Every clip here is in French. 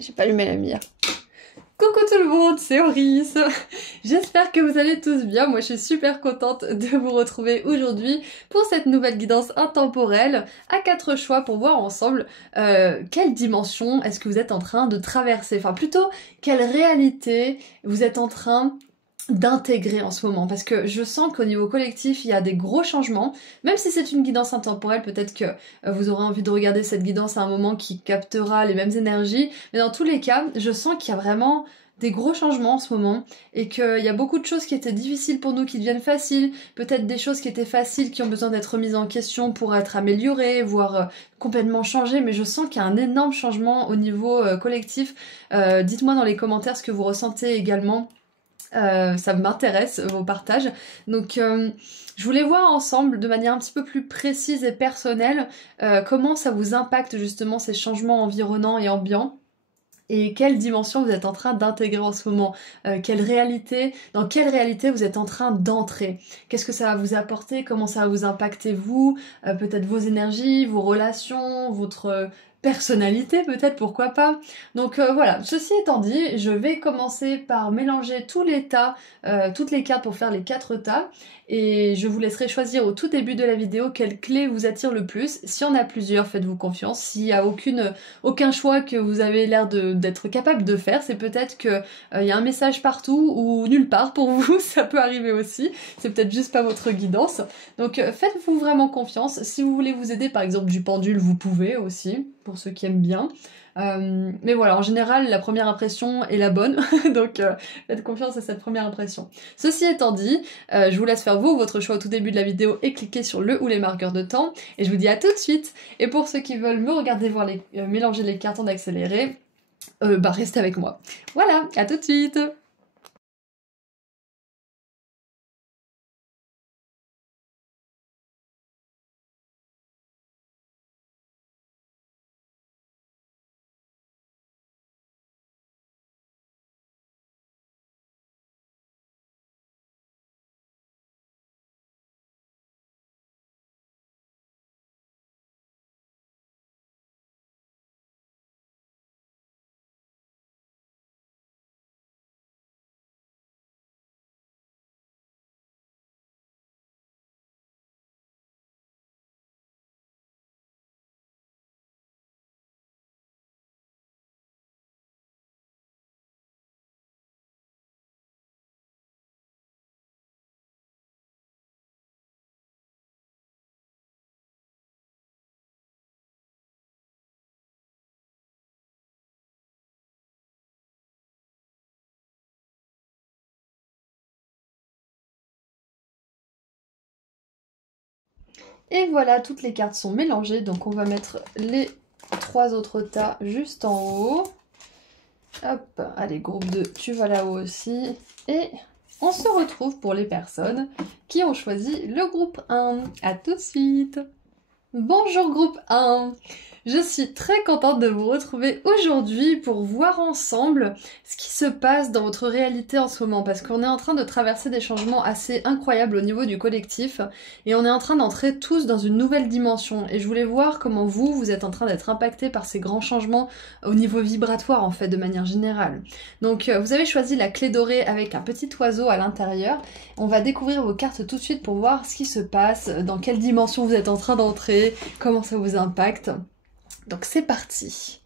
j'ai pas allumé la lumière. Coucou tout le monde, c'est Auris. J'espère que vous allez tous bien. Moi, je suis super contente de vous retrouver aujourd'hui pour cette nouvelle guidance intemporelle à 4 choix pour voir ensemble quelle dimension est-ce que vous êtes en train de traverser. Enfin, plutôt, quelle réalité vous êtes en train d'intégrer en ce moment, parce que je sens qu'au niveau collectif il y a des gros changements, même si c'est une guidance intemporelle, peut-être que vous aurez envie de regarder cette guidance à un moment qui captera les mêmes énergies, mais dans tous les cas, je sens qu'il y a vraiment des gros changements en ce moment, et qu'il y a beaucoup de choses qui étaient difficiles pour nous qui deviennent faciles, peut-être des choses qui étaient faciles qui ont besoin d'être remises en question pour être améliorées, voire complètement changées, mais je sens qu'il y a un énorme changement au niveau collectif. Dites-moi dans les commentaires ce que vous ressentez également. Ça m'intéresse vos partages. Donc je voulais voir ensemble de manière un petit peu plus précise et personnelle comment ça vous impacte justement ces changements environnants et ambiants. Et quelle dimension vous êtes en train d'intégrer en ce moment, dans quelle réalité vous êtes en train d'entrer. Qu'est-ce que ça va vous apporter, comment ça va vous impacter vous, peut-être vos énergies, vos relations, votre personnalité peut-être, pourquoi pas. Donc voilà, ceci étant dit, je vais commencer par mélanger tous les tas, toutes les cartes pour faire les 4 tas, et je vous laisserai choisir au tout début de la vidéo quelle clé vous attire le plus. S'il y en a plusieurs, faites-vous confiance. S'il n'y a aucun choix que vous avez l'air d'être capable de faire, c'est peut-être que y a un message partout ou nulle part pour vous, ça peut arriver aussi. C'est peut-être juste pas votre guidance. Donc faites-vous vraiment confiance. Si vous voulez vous aider par exemple du pendule, vous pouvez aussi, pour ceux qui aiment bien. Mais voilà, en général, la première impression est la bonne, donc faites confiance à cette première impression. Ceci étant dit, je vous laisse faire votre choix au tout début de la vidéo et cliquer sur le ou les marqueurs de temps, et je vous dis à tout de suite. Et pour ceux qui veulent me regarder voir mélanger les cartes en accéléré, restez avec moi. Voilà, à tout de suite. Et voilà, toutes les cartes sont mélangées, donc on va mettre les 3 autres tas juste en haut. Hop, allez, groupe 2, tu vas là-haut aussi. Et on se retrouve pour les personnes qui ont choisi le groupe 1. À tout de suite. Bonjour groupe 1. Je suis très contente de vous retrouver aujourd'hui pour voir ensemble ce qui se passe dans votre réalité en ce moment, parce qu'on est en train de traverser des changements assez incroyables au niveau du collectif, et on est en train d'entrer tous dans une nouvelle dimension, et je voulais voir comment vous êtes en train d'être impacté par ces grands changements au niveau vibratoire en fait, de manière générale. Donc vous avez choisi la clé dorée avec un petit oiseau à l'intérieur. On va découvrir vos cartes tout de suite pour voir ce qui se passe, dans quelle dimension vous êtes en train d'entrer, comment ça vous impacte. Donc c'est parti.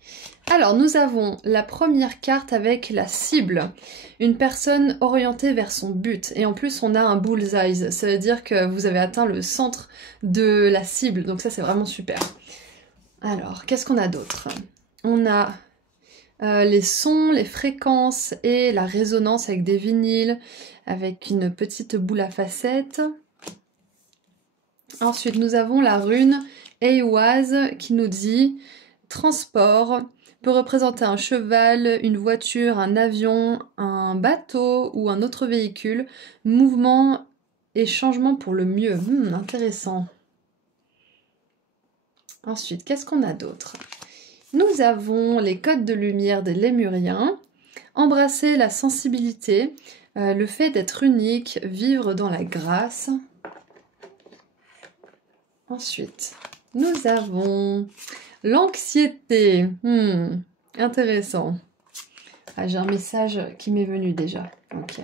Alors nous avons la première carte avec la cible, une personne orientée vers son but, et en plus on a un bullseye, ça veut dire que vous avez atteint le centre de la cible, donc ça c'est vraiment super. Alors qu'est-ce qu'on a d'autre? On a les sons, les fréquences et la résonance avec des vinyles, avec une petite boule à facettes. Ensuite nous avons la rune Eiwaz qui nous dit transport, peut représenter un cheval, une voiture, un avion, un bateau ou un autre véhicule, mouvement et changement pour le mieux. Intéressant. Ensuite, qu'est-ce qu'on a d'autre? Nous avons les codes de lumière des Lémuriens, embrasser la sensibilité, le fait d'être unique, vivre dans la grâce. Ensuite, nous avons l'anxiété. intéressant. Ah, j'ai un message qui m'est venu déjà. Ok.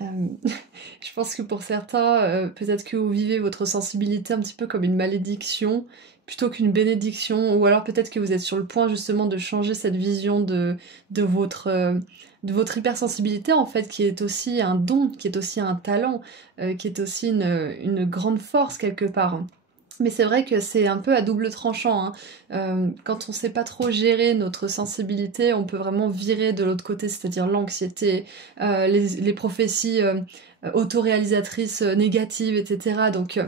Je pense que pour certains, peut-être que vous vivez votre sensibilité un petit peu comme une malédiction plutôt qu'une bénédiction, ou alors peut-être que vous êtes sur le point justement de changer cette vision de votre hypersensibilité en fait, qui est aussi un don, qui est aussi un talent, qui est aussi une grande force quelque part. Mais c'est vrai que c'est un peu à double tranchant, hein. Quand on sait pas trop gérer notre sensibilité, on peut vraiment virer de l'autre côté, c'est-à-dire l'anxiété, les prophéties autoréalisatrices négatives, etc. Donc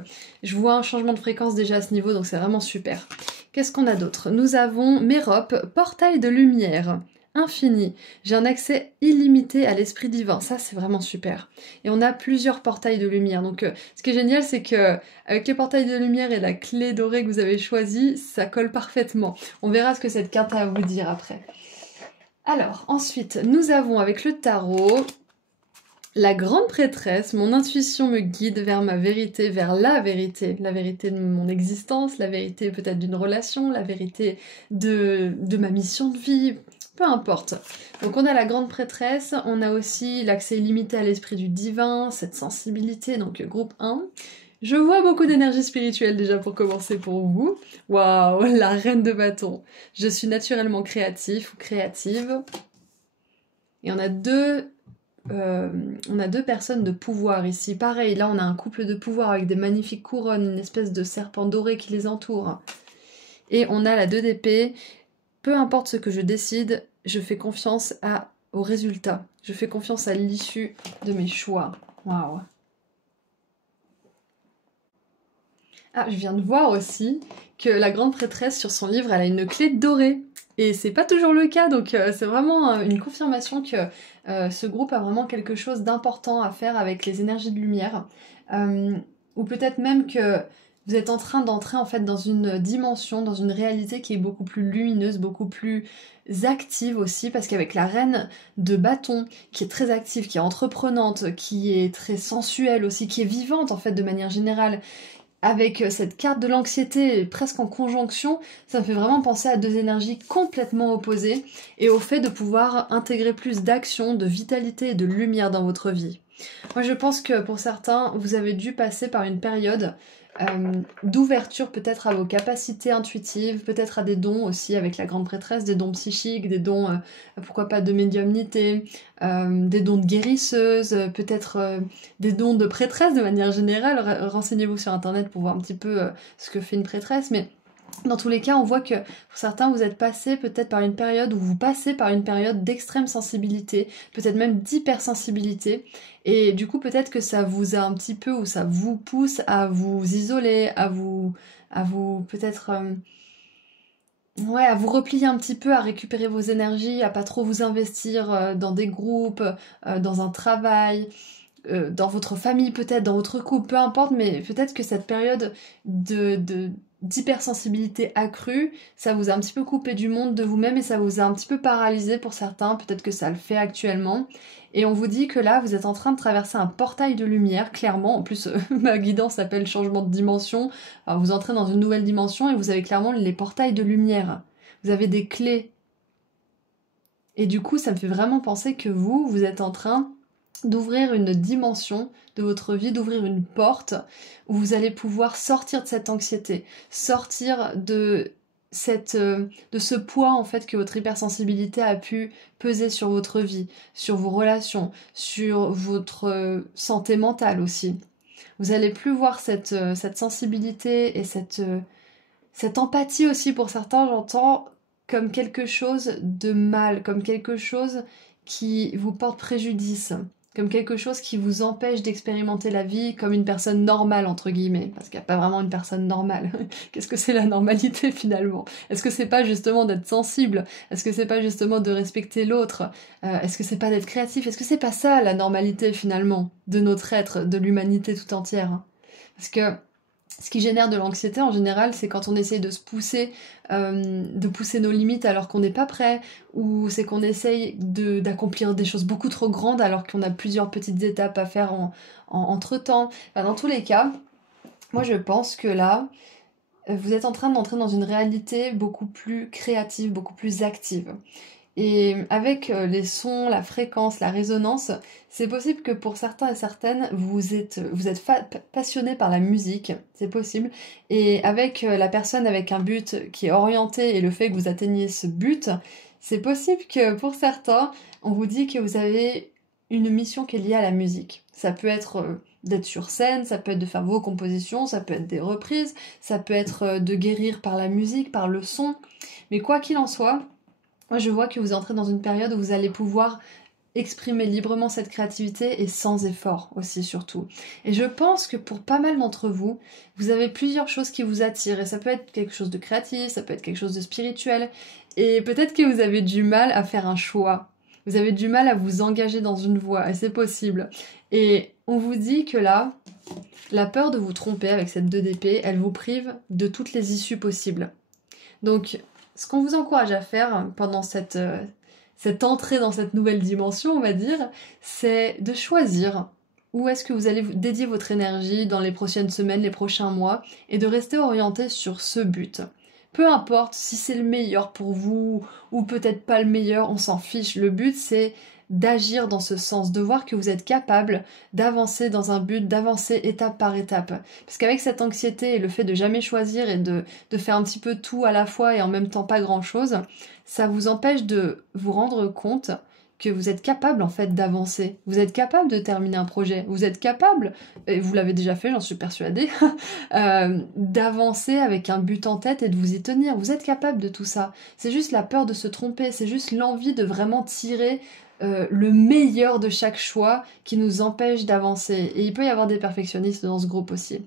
je vois un changement de fréquence déjà à ce niveau, donc c'est vraiment super. Qu'est-ce qu'on a d'autre? Nous avons Mérope, portail de lumière. Infini. J'ai un accès illimité à l'esprit divin. Ça, c'est vraiment super. Et on a plusieurs portails de lumière. Donc, ce qui est génial, c'est que avec les portails de lumière et la clé dorée que vous avez choisie, ça colle parfaitement. On verra ce que cette carte a à vous dire après. Alors, ensuite, nous avons avec le tarot la grande prêtresse. Mon intuition me guide vers ma vérité, vers la vérité de mon existence, la vérité peut-être d'une relation, la vérité de ma mission de vie, peu importe. Donc on a la grande prêtresse, on a aussi l'accès illimité à l'esprit du divin, cette sensibilité, donc groupe 1. Je vois beaucoup d'énergie spirituelle déjà pour commencer pour vous. Waouh, la reine de bâton. Je suis naturellement créatif ou créative. Et on a deux personnes de pouvoir ici. Pareil, là on a un couple de pouvoir avec des magnifiques couronnes, une espèce de serpent doré qui les entoure. Et on a la 2 d'épée. Peu importe ce que je décide, je fais confiance au résultat. Je fais confiance à l'issue de mes choix. Waouh. Ah, je viens de voir aussi que la grande prêtresse, sur son livre, elle a une clé dorée. Et c'est pas toujours le cas, donc c'est vraiment une confirmation que ce groupe a vraiment quelque chose d'important à faire avec les énergies de lumière. Ou peut-être même que vous êtes en train d'entrer en fait dans une dimension, dans une réalité qui est beaucoup plus lumineuse, beaucoup plus active aussi, parce qu'avec la reine de bâton, qui est très active, qui est entreprenante, qui est très sensuelle aussi, qui est vivante en fait de manière générale, avec cette carte de l'anxiété presque en conjonction, ça me fait vraiment penser à deux énergies complètement opposées et au fait de pouvoir intégrer plus d'action, de vitalité et de lumière dans votre vie. Moi je pense que pour certains, vous avez dû passer par une période d'ouverture peut-être à vos capacités intuitives, peut-être à des dons aussi avec la grande prêtresse, des dons psychiques, des dons pourquoi pas de médiumnité, des dons de guérisseuse, peut-être des dons de prêtresse de manière générale. Renseignez-vous sur internet pour voir un petit peu ce que fait une prêtresse, mais dans tous les cas, on voit que pour certains, vous êtes passé peut-être par une période, ou vous passez par une période d'extrême sensibilité, peut-être même d'hypersensibilité, et du coup peut-être que ça vous a un petit peu, ou ça vous pousse à vous isoler, à vous peut-être, ouais, à vous replier un petit peu, à récupérer vos énergies, à pas trop vous investir dans des groupes, dans un travail, dans votre famille peut-être, dans votre couple, peu importe, mais peut-être que cette période d'hypersensibilité accrue, ça vous a un petit peu coupé du monde, de vous-même, et ça vous a un petit peu paralysé pour certains, peut-être que ça le fait actuellement. Et on vous dit que là, vous êtes en train de traverser un portail de lumière, clairement. En plus, ma guidance s'appelle changement de dimension. Alors, vous entrez dans une nouvelle dimension et vous avez clairement les portails de lumière. Vous avez des clés. Et du coup, ça me fait vraiment penser que vous êtes en train d'ouvrir une dimension de votre vie, d'ouvrir une porte où vous allez pouvoir sortir de cette anxiété, sortir de ce poids en fait que votre hypersensibilité a pu peser sur votre vie, sur vos relations, sur votre santé mentale aussi. Vous allez plus voir cette sensibilité et cette empathie aussi pour certains, j'entends, comme quelque chose de mal, comme quelque chose qui vous porte préjudice, comme quelque chose qui vous empêche d'expérimenter la vie comme une personne normale, entre guillemets, parce qu'il n'y a pas vraiment une personne normale. Qu'est-ce que c'est la normalité finalement? Est-ce que c'est pas justement d'être sensible? Est-ce que c'est pas justement de respecter l'autre? Est-ce que c'est pas d'être créatif? Est-ce que c'est pas ça la normalité finalement de notre être, de l'humanité tout entière? Parce que ce qui génère de l'anxiété en général, c'est quand on essaye de se pousser, de pousser nos limites alors qu'on n'est pas prêt, ou c'est qu'on essaye d'accomplir des choses beaucoup trop grandes alors qu'on a plusieurs petites étapes à faire entre-temps. Enfin, dans tous les cas, moi je pense que là, vous êtes en train d'entrer dans une réalité beaucoup plus créative, beaucoup plus active. Et avec les sons, la fréquence, la résonance, c'est possible que pour certains et certaines, vous êtes passionné par la musique, c'est possible. Et avec la personne avec un but qui est orienté et le fait que vous atteigniez ce but, c'est possible que pour certains, on vous dit que vous avez une mission qui est liée à la musique. Ça peut être d'être sur scène, ça peut être de faire vos compositions, ça peut être des reprises, ça peut être de guérir par la musique, par le son. Mais quoi qu'il en soit, moi, je vois que vous entrez dans une période où vous allez pouvoir exprimer librement cette créativité et sans effort aussi surtout. Et je pense que pour pas mal d'entre vous, vous avez plusieurs choses qui vous attirent et ça peut être quelque chose de créatif, ça peut être quelque chose de spirituel et peut-être que vous avez du mal à faire un choix. Vous avez du mal à vous engager dans une voie et c'est possible. Et on vous dit que là, la peur de vous tromper avec cette 2 d'épée, elle vous prive de toutes les issues possibles. Donc, ce qu'on vous encourage à faire pendant cette entrée dans cette nouvelle dimension, on va dire, c'est de choisir où est-ce que vous allez dédier votre énergie dans les prochaines semaines, les prochains mois, et de rester orienté sur ce but. Peu importe si c'est le meilleur pour vous ou peut-être pas le meilleur, on s'en fiche. Le but, c'est d'agir dans ce sens, de voir que vous êtes capable d'avancer dans un but, d'avancer étape par étape. Parce qu'avec cette anxiété et le fait de jamais choisir et de faire un petit peu tout à la fois et en même temps pas grand-chose, ça vous empêche de vous rendre compte que vous êtes capable en fait d'avancer. Vous êtes capable de terminer un projet. Vous êtes capable, et vous l'avez déjà fait, j'en suis persuadée, d'avancer avec un but en tête et de vous y tenir. Vous êtes capable de tout ça. C'est juste la peur de se tromper, c'est juste l'envie de vraiment tirer le meilleur de chaque choix qui nous empêche d'avancer. Et il peut y avoir des perfectionnistes dans ce groupe aussi.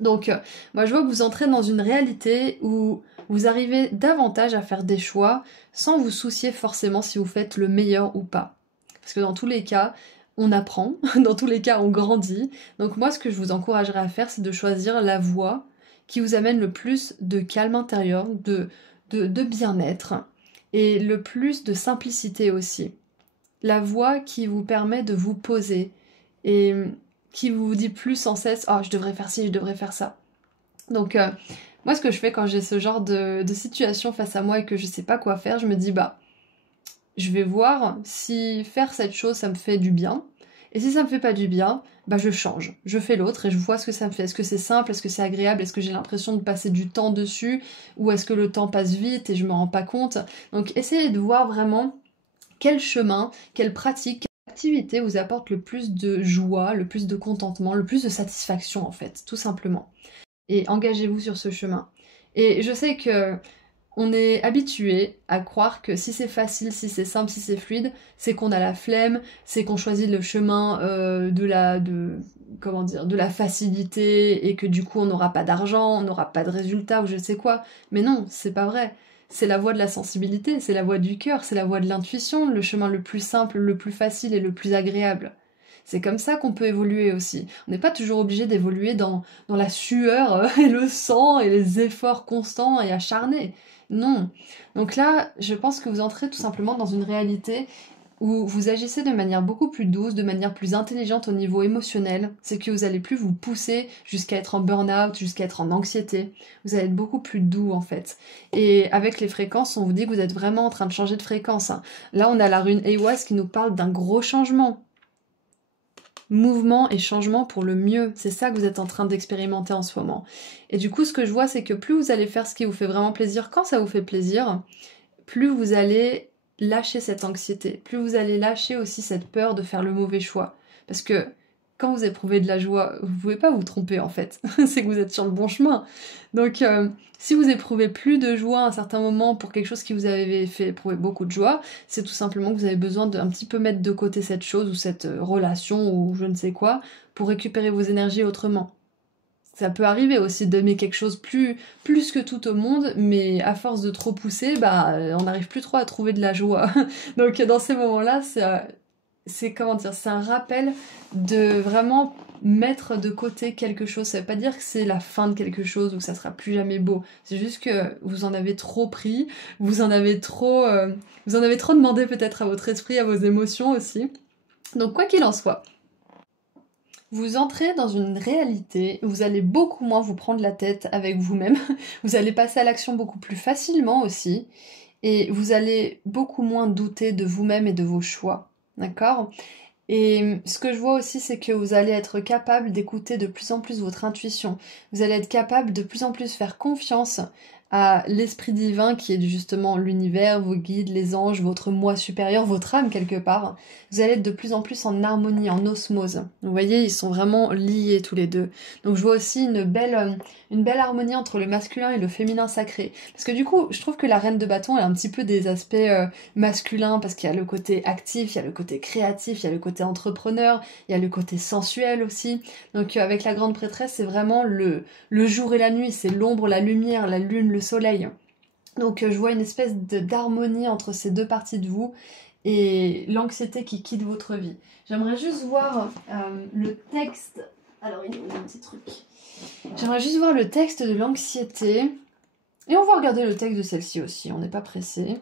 Donc, moi je vois que vous entrez dans une réalité où vous arrivez davantage à faire des choix sans vous soucier forcément si vous faites le meilleur ou pas. Parce que dans tous les cas, on apprend, dans tous les cas, on grandit. Donc moi, ce que je vous encouragerais à faire, c'est de choisir la voie qui vous amène le plus de calme intérieur, de bien-être et le plus de simplicité aussi. La voie qui vous permet de vous poser et qui vous dit plus sans cesse « Oh, je devrais faire ci, je devrais faire ça ». Donc, moi, ce que je fais quand j'ai ce genre de situation face à moi et que je sais pas quoi faire, je me dis « Bah, je vais voir si faire cette chose, ça me fait du bien. Et si ça me fait pas du bien, bah je change. Je fais l'autre et je vois ce que ça me fait. Est-ce que c'est simple? Est-ce que c'est agréable? Est-ce que j'ai l'impression de passer du temps dessus? Ou est-ce que le temps passe vite et je me rends pas compte? Donc, essayez de voir vraiment quel chemin, quelle pratique, quelle activité vous apporte le plus de joie, le plus de contentement, le plus de satisfaction en fait, tout simplement. Et engagez-vous sur ce chemin. Et je sais que on est habitué à croire que si c'est facile, si c'est simple, si c'est fluide, c'est qu'on a la flemme, c'est qu'on choisit le chemin de la facilité et que du coup on n'aura pas d'argent, on n'aura pas de résultat ou je sais quoi. Mais non, c'est pas vrai. C'est la voie de la sensibilité, c'est la voie du cœur, c'est la voie de l'intuition, le chemin le plus simple, le plus facile et le plus agréable. C'est comme ça qu'on peut évoluer aussi. On n'est pas toujours obligé d'évoluer dans la sueur et le sang et les efforts constants et acharnés. Non. Donc là, je pense que vous entrez tout simplement dans une réalité où vous agissez de manière beaucoup plus douce, de manière plus intelligente au niveau émotionnel. C'est que vous allez plus vous pousser jusqu'à être en burn-out, jusqu'à être en anxiété. Vous allez être beaucoup plus doux en fait. Et avec les fréquences, on vous dit que vous êtes vraiment en train de changer de fréquence, hein. Là, on a la rune Ehwaz qui nous parle d'un gros changement. Mouvement et changement pour le mieux. C'est ça que vous êtes en train d'expérimenter en ce moment. Et du coup, ce que je vois, c'est que plus vous allez faire ce qui vous fait vraiment plaisir, quand ça vous fait plaisir, plus vous allez lâcher cette anxiété, plus vous allez lâcher aussi cette peur de faire le mauvais choix. Parce que quand vous éprouvez de la joie, vous pouvez pas vous tromper en fait. C'est que vous êtes sur le bon chemin. Donc si vous éprouvez plus de joie à un certain moment pour quelque chose qui vous avait fait éprouver beaucoup de joie, c'est tout simplement que vous avez besoin d'un petit peu mettre de côté cette chose ou cette relation ou je ne sais quoi pour récupérer vos énergies autrement. Ça peut arriver aussi d'aimer quelque chose plus que tout au monde, mais à force de trop pousser, bah on n'arrive plus trop à trouver de la joie. Donc dans ces moments-là, c'est comment dire, c'est un rappel de vraiment mettre de côté quelque chose. Ça veut pas dire que c'est la fin de quelque chose ou que ça sera plus jamais beau. C'est juste que vous en avez trop pris, vous en avez trop demandé peut-être à votre esprit, à vos émotions aussi. Donc quoi qu'il en soit, vous entrez dans une réalité où vous allez beaucoup moins vous prendre la tête avec vous-même, vous allez passer à l'action beaucoup plus facilement aussi, et vous allez beaucoup moins douter de vous-même et de vos choix, d'accord? Et ce que je vois aussi, c'est que vous allez être capable d'écouter de plus en plus votre intuition. Vous allez être capable de plus en plus faire confiance à l'esprit divin qui est justement l'univers, vos guides, les anges, votre moi supérieur, votre âme quelque part. Vous allez être de plus en plus en harmonie, en osmose. Vous voyez, ils sont vraiment liés tous les deux. Donc je vois aussi une belle harmonie entre le masculin et le féminin sacré. Parce que du coup, je trouve que la reine de bâton a un petit peu des aspects masculins, parce qu'il y a le côté actif, il y a le côté créatif, il y a le côté entrepreneur, il y a le côté sensuel aussi. Donc avec la grande prêtresse, c'est vraiment le jour et la nuit, c'est l'ombre, la lumière, la lune, le soleil. Donc je vois une espèce d'harmonie entre ces deux parties de vous et l'anxiété qui quitte votre vie. J'aimerais juste voir le texte. Alors il est où mon petit truc? J'aimerais juste voir le texte de l'anxiété. Et on va regarder le texte de celle-ci aussi, on n'est pas pressé.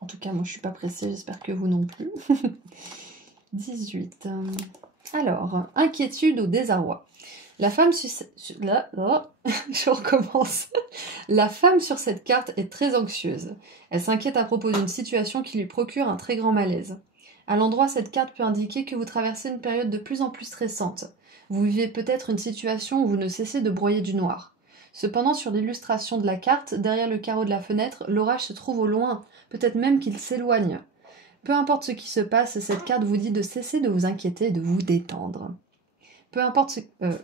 En tout cas, moi je suis pas pressée, j'espère que vous non plus. 18. Alors, inquiétude ou désarroi. La femme je recommence. La femme sur cette carte est très anxieuse. Elle s'inquiète à propos d'une situation qui lui procure un très grand malaise. À l'endroit, cette carte peut indiquer que vous traversez une période de plus en plus stressante. Vous vivez peut-être une situation où vous ne cessez de broyer du noir. Cependant, sur l'illustration de la carte, derrière le carreau de la fenêtre, l'orage se trouve au loin, peut-être même qu'il s'éloigne. Peu importe ce qui se passe, cette carte vous dit de cesser de vous inquiéter et de vous détendre. Peu importe,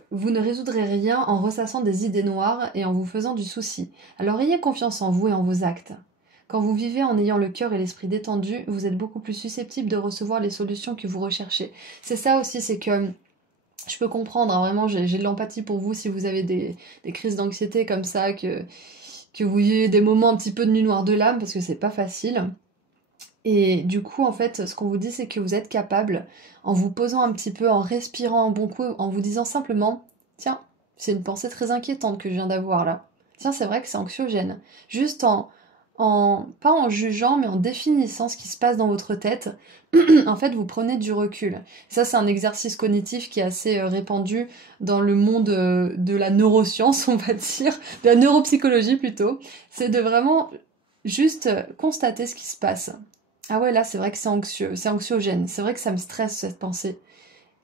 vous ne résoudrez rien en ressassant des idées noires et en vous faisant du souci. Alors ayez confiance en vous et en vos actes. Quand vous vivez en ayant le cœur et l'esprit détendus, vous êtes beaucoup plus susceptible de recevoir les solutions que vous recherchez. C'est ça aussi, c'est que je peux comprendre, hein, vraiment, j'ai de l'empathie pour vous si vous avez des crises d'anxiété comme ça, que vous ayez des moments un petit peu de nuit noire de l'âme, parce que c'est pas facile. Et du coup, en fait, ce qu'on vous dit, c'est que vous êtes capable, en vous posant un petit peu, en respirant un bon coup, en vous disant simplement, tiens, c'est une pensée très inquiétante que je viens d'avoir là. Tiens, c'est vrai que c'est anxiogène. Juste pas en jugeant, mais en définissant ce qui se passe dans votre tête, en fait, vous prenez du recul. Ça, c'est un exercice cognitif qui est assez répandu dans le monde de la neuroscience, on va dire, de la neuropsychologie plutôt. C'est de vraiment juste constater ce qui se passe. Ah ouais, là, c'est vrai que c'est anxieux, c'est anxiogène. C'est vrai que ça me stresse, cette pensée.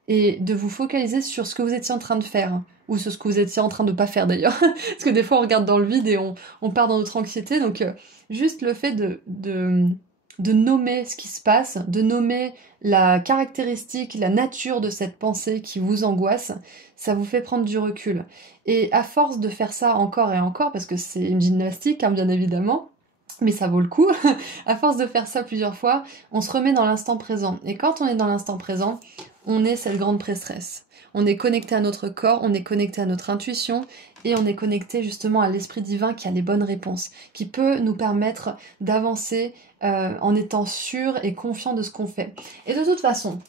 Et de vous focaliser sur ce que vous étiez en train de faire. Ou sur ce que vous étiez en train de pas faire, d'ailleurs. Parce que des fois, on regarde dans le vide et on part dans notre anxiété. Donc, juste le fait de nommer ce qui se passe, de nommer la caractéristique, la nature de cette pensée qui vous angoisse, ça vous fait prendre du recul. Et à force de faire ça encore et encore, parce que c'est une gymnastique, hein, bien évidemment, mais ça vaut le coup, à force de faire ça plusieurs fois, on se remet dans l'instant présent. Et quand on est dans l'instant présent, on est cette grande prêtresse. On est connecté à notre corps, on est connecté à notre intuition, et on est connecté justement à l'esprit divin qui a les bonnes réponses, qui peut nous permettre d'avancer en étant sûr et confiant de ce qu'on fait. Et de toute façon,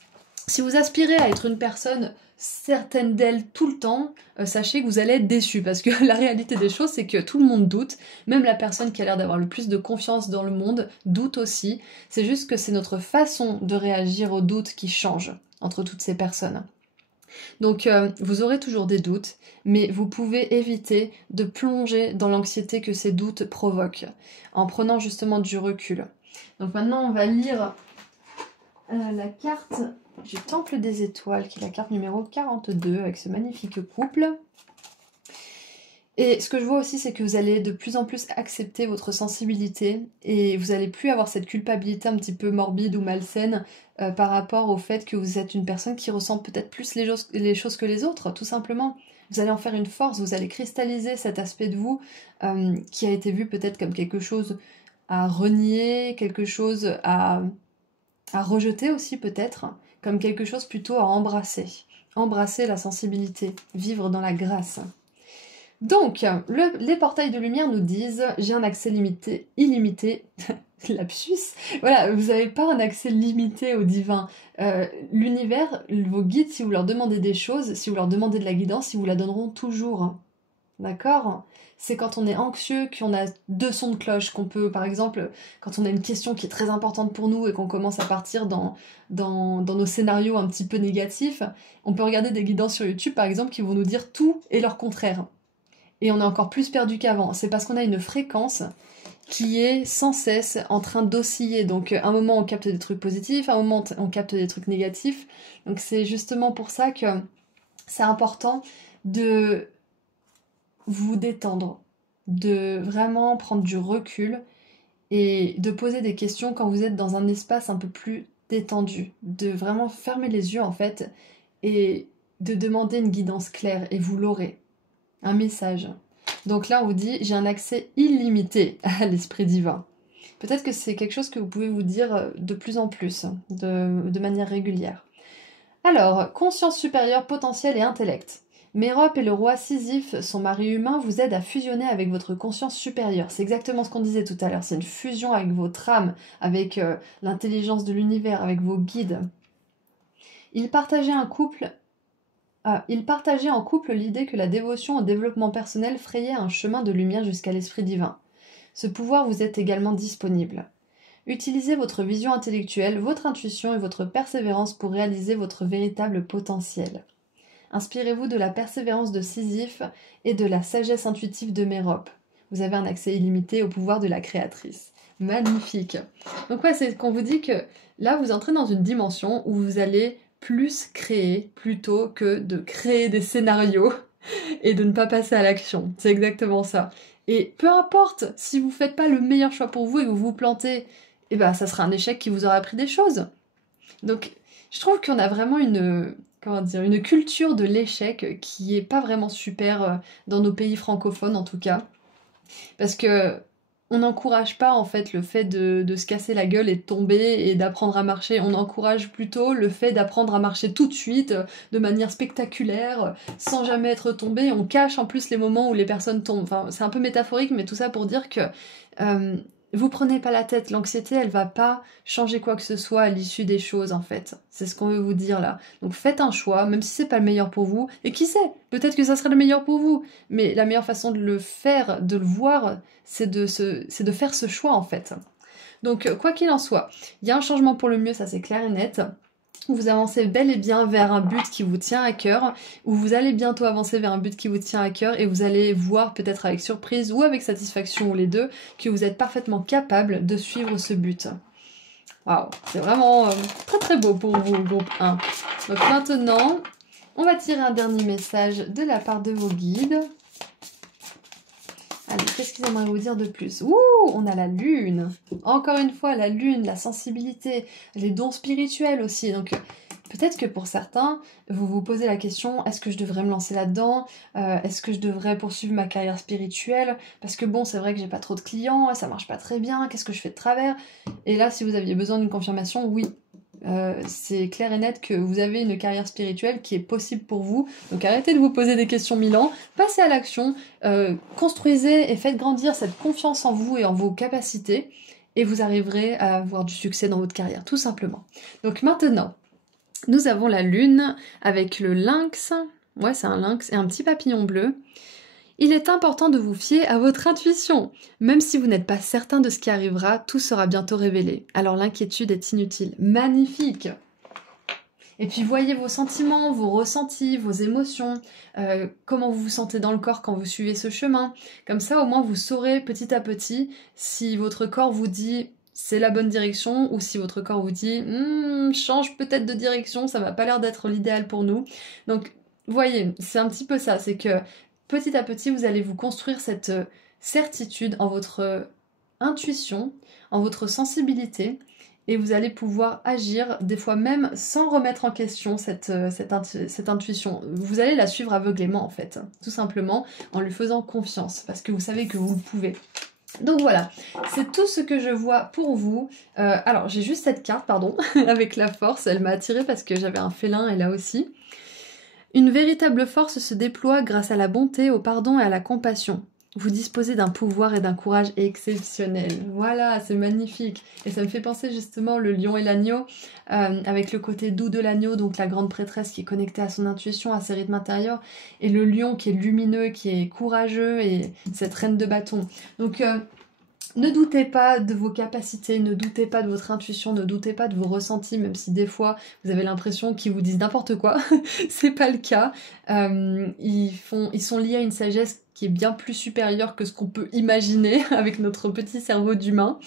si vous aspirez à être une personne certaine d'elle tout le temps, sachez que vous allez être déçu, parce que la réalité des choses, c'est que tout le monde doute, même la personne qui a l'air d'avoir le plus de confiance dans le monde doute aussi. C'est juste que c'est notre façon de réagir aux doutes qui change entre toutes ces personnes. Donc vous aurez toujours des doutes, mais vous pouvez éviter de plonger dans l'anxiété que ces doutes provoquent, en prenant justement du recul. Donc maintenant on va lire la carte du Temple des Étoiles, qui est la carte numéro 42, avec ce magnifique couple. Et ce que je vois aussi, c'est que vous allez de plus en plus accepter votre sensibilité et vous n'allez plus avoir cette culpabilité un petit peu morbide ou malsaine par rapport au fait que vous êtes une personne qui ressent peut-être plus les choses que les autres, tout simplement. Vous allez en faire une force, vous allez cristalliser cet aspect de vous qui a été vu peut-être comme quelque chose à renier, quelque chose à rejeter aussi peut-être, comme quelque chose plutôt à embrasser. Embrasser la sensibilité, vivre dans la grâce. Donc, les portails de lumière nous disent « J'ai un accès illimité, lapsus, voilà, vous n'avez pas un accès limité au divin. L'univers, vos guides, si vous leur demandez des choses, si vous leur demandez de la guidance, ils vous la donneront toujours. d'accord? C'est quand on est anxieux, qu'on a deux sons de cloche, qu'on peut, par exemple, quand on a une question qui est très importante pour nous et qu'on commence à partir dans nos scénarios un petit peu négatifs, on peut regarder des guidances sur YouTube, par exemple, qui vont nous dire tout et leur contraire. Et on est encore plus perdu qu'avant. C'est parce qu'on a une fréquence qui est sans cesse en train d'osciller. Donc un moment on capte des trucs positifs, un moment on capte des trucs négatifs. Donc c'est justement pour ça que c'est important de vous détendre, de vraiment prendre du recul et de poser des questions quand vous êtes dans un espace un peu plus détendu. De vraiment fermer les yeux en fait et de demander une guidance claire et vous l'aurez. Un message. Donc là, on vous dit, j'ai un accès illimité à l'esprit divin. Peut-être que c'est quelque chose que vous pouvez vous dire de plus en plus, de manière régulière. Alors, conscience supérieure, potentiel et intellect. Mérope et le roi Sisyphe, son mari humain, vous aident à fusionner avec votre conscience supérieure. C'est exactement ce qu'on disait tout à l'heure. C'est une fusion avec votre âme, avec l'intelligence de l'univers, avec vos guides. Ils partageaient en couple l'idée que la dévotion au développement personnel frayait un chemin de lumière jusqu'à l'esprit divin. Ce pouvoir vous est également disponible. Utilisez votre vision intellectuelle, votre intuition et votre persévérance pour réaliser votre véritable potentiel. Inspirez-vous de la persévérance de Sisyphe et de la sagesse intuitive de Mérope. Vous avez un accès illimité au pouvoir de la créatrice. Magnifique. Donc ouais, c'est qu'on vous dit que là, vous entrez dans une dimension où vous allez plus créer plutôt que de créer des scénarios et de ne pas passer à l'action. C'est exactement ça. Et peu importe si vous faites pas le meilleur choix pour vous et que vous vous plantez, eh ben ça sera un échec qui vous aura appris des choses. Donc je trouve qu'on a vraiment une culture de l'échec qui est pas vraiment super dans nos pays francophones en tout cas. Parce que on n'encourage pas en fait le fait de se casser la gueule et de tomber et d'apprendre à marcher. On encourage plutôt le fait d'apprendre à marcher tout de suite, de manière spectaculaire, sans jamais être tombé. On cache en plus les moments où les personnes tombent. Enfin, c'est un peu métaphorique, mais tout ça pour dire que vous prenez pas la tête. L'anxiété, elle va pas changer quoi que ce soit à l'issue des choses en fait. C'est ce qu'on veut vous dire là. Donc faites un choix, même si c'est pas le meilleur pour vous. Et qui sait, peut-être que ça serait le meilleur pour vous. Mais la meilleure façon de le faire, de le voir, c'est de faire ce choix en fait. Donc quoi qu'il en soit, il y a un changement pour le mieux, ça c'est clair et net. Vous avancez bel et bien vers un but qui vous tient à cœur, ou vous allez bientôt avancer vers un but qui vous tient à cœur, et vous allez voir peut-être avec surprise ou avec satisfaction ou les deux, que vous êtes parfaitement capable de suivre ce but. Waouh, c'est vraiment très très beau pour vous, groupe 1. Donc maintenant, on va tirer un dernier message de la part de vos guides. Allez, qu'est-ce qu'ils aimeraient vous dire de plus? Ouh, on a la lune. Encore une fois, la lune, la sensibilité, les dons spirituels aussi. Donc, peut-être que pour certains, vous vous posez la question, est-ce que je devrais me lancer là-dedans? Est-ce que je devrais poursuivre ma carrière spirituelle? Parce que bon, c'est vrai que j'ai pas trop de clients, ça marche pas très bien, qu'est-ce que je fais de travers? Et là, si vous aviez besoin d'une confirmation, oui. C'est clair et net que vous avez une carrière spirituelle qui est possible pour vous. Donc arrêtez de vous poser des questions 1000 ans, passez à l'action, construisez et faites grandir cette confiance en vous et en vos capacités et vous arriverez à avoir du succès dans votre carrière, tout simplement. Donc maintenant, nous avons la lune avec le lynx, ouais c'est un lynx et un petit papillon bleu. Il est important de vous fier à votre intuition. Même si vous n'êtes pas certain de ce qui arrivera, tout sera bientôt révélé. Alors l'inquiétude est inutile. Magnifique! Et puis voyez vos sentiments, vos ressentis, vos émotions, comment vous vous sentez dans le corps quand vous suivez ce chemin. Comme ça, au moins, vous saurez petit à petit si votre corps vous dit c'est la bonne direction ou si votre corps vous dit change peut-être de direction, ça va pas l'air d'être l'idéal pour nous. Donc, voyez, c'est un petit peu ça, c'est que petit à petit, vous allez vous construire cette certitude en votre intuition, en votre sensibilité, et vous allez pouvoir agir des fois même sans remettre en question cette intuition. Vous allez la suivre aveuglément en fait, tout simplement en lui faisant confiance, parce que vous savez que vous le pouvez. Donc voilà, c'est tout ce que je vois pour vous. Alors j'ai juste cette carte, pardon, avec la force, elle m'a attirée parce que j'avais un félin et là aussi. Une véritable force se déploie grâce à la bonté, au pardon et à la compassion. vous disposez d'un pouvoir et d'un courage exceptionnel. Voilà, c'est magnifique. Et ça me fait penser justement le lion et l'agneau, avec le côté doux de l'agneau, donc la grande prêtresse qui est connectée à son intuition, à ses rythmes intérieurs, et le lion qui est lumineux, qui est courageux, et cette reine de bâton. Donc ne doutez pas de vos capacités, ne doutez pas de votre intuition, ne doutez pas de vos ressentis, même si des fois vous avez l'impression qu'ils vous disent n'importe quoi. C'est pas le cas. Ils sont liés à une sagesse qui est bien plus supérieure que ce qu'on peut imaginer avec notre petit cerveau d'humain.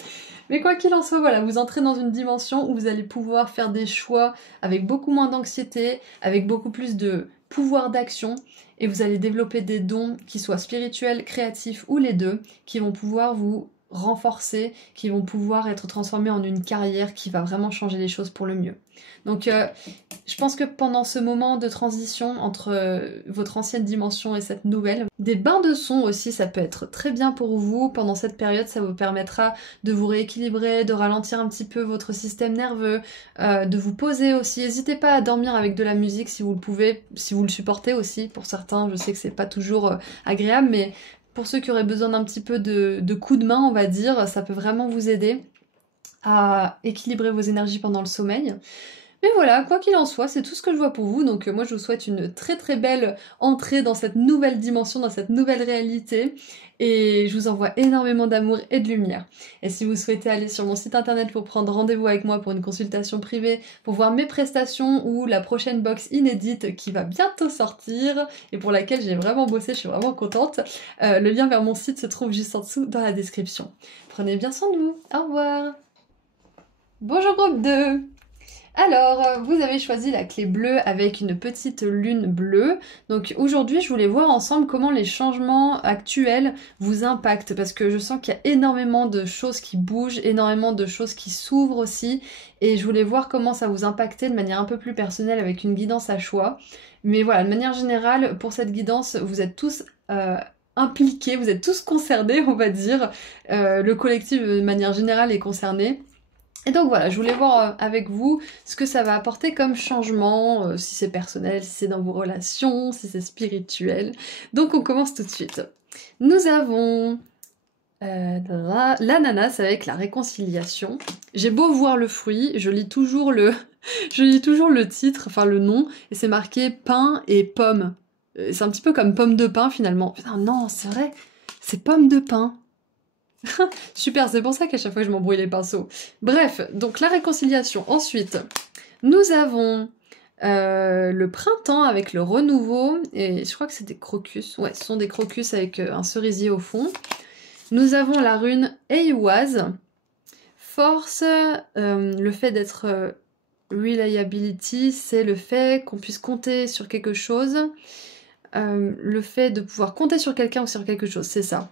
Mais quoi qu'il en soit, voilà, vous entrez dans une dimension où vous allez pouvoir faire des choix avec beaucoup moins d'anxiété, avec beaucoup plus de pouvoir d'action, et vous allez développer des dons qui soient spirituels, créatifs ou les deux, qui vont pouvoir vous renforcer, qui vont pouvoir être transformés en une carrière qui va vraiment changer les choses pour le mieux. Donc je pense que pendant ce moment de transition entre votre ancienne dimension et cette nouvelle, des bains de son aussi, ça peut être très bien pour vous. Pendant cette période, ça vous permettra de vous rééquilibrer, de ralentir un petit peu votre système nerveux, de vous poser aussi. N'hésitez pas à dormir avec de la musique si vous le pouvez, si vous le supportez aussi. Pour certains, je sais que c'est pas toujours agréable, mais pour ceux qui auraient besoin d'un petit peu de coup de main, on va dire, ça peut vraiment vous aider à équilibrer vos énergies pendant le sommeil. Mais voilà, quoi qu'il en soit, c'est tout ce que je vois pour vous, donc moi je vous souhaite une très très belle entrée dans cette nouvelle dimension, dans cette nouvelle réalité, et je vous envoie énormément d'amour et de lumière. Et si vous souhaitez aller sur mon site internet pour prendre rendez-vous avec moi pour une consultation privée, pour voir mes prestations ou la prochaine box inédite qui va bientôt sortir, et pour laquelle j'ai vraiment bossé, je suis vraiment contente, le lien vers mon site se trouve juste en dessous dans la description. Prenez bien soin de vous, au revoir. Bonjour groupe 2. Alors, vous avez choisi la clé bleue avec une petite lune bleue. Donc aujourd'hui, je voulais voir ensemble comment les changements actuels vous impactent, parce que je sens qu'il y a énormément de choses qui bougent, énormément de choses qui s'ouvrent aussi, et je voulais voir comment ça vous impactait de manière un peu plus personnelle avec une guidance à choix. Mais voilà, de manière générale, pour cette guidance, vous êtes tous impliqués, vous êtes tous concernés, on va dire. Le collectif, de manière générale, est concerné. Et donc voilà, je voulais voir avec vous ce que ça va apporter comme changement, si c'est personnel, si c'est dans vos relations, si c'est spirituel. Donc on commence tout de suite. Nous avons l'ananas avec la réconciliation. J'ai beau voir le fruit, je lis toujours le titre, enfin le nom, et c'est marqué pain et pomme. C'est un petit peu comme pomme de pain finalement. Putain non, c'est vrai, c'est pomme de pain. Super, c'est pour ça qu'à chaque fois je m'embrouille les pinceaux. Bref, donc la réconciliation. Ensuite, nous avons le printemps avec le renouveau, et je crois que c'est des crocus. Ouais, ce sont des crocus avec un cerisier au fond. Nous avons la rune Eiwaz. Force, le fait d'être reliability, c'est le fait qu'on puisse compter sur quelque chose. Le fait de pouvoir compter sur quelqu'un ou sur quelque chose, c'est ça.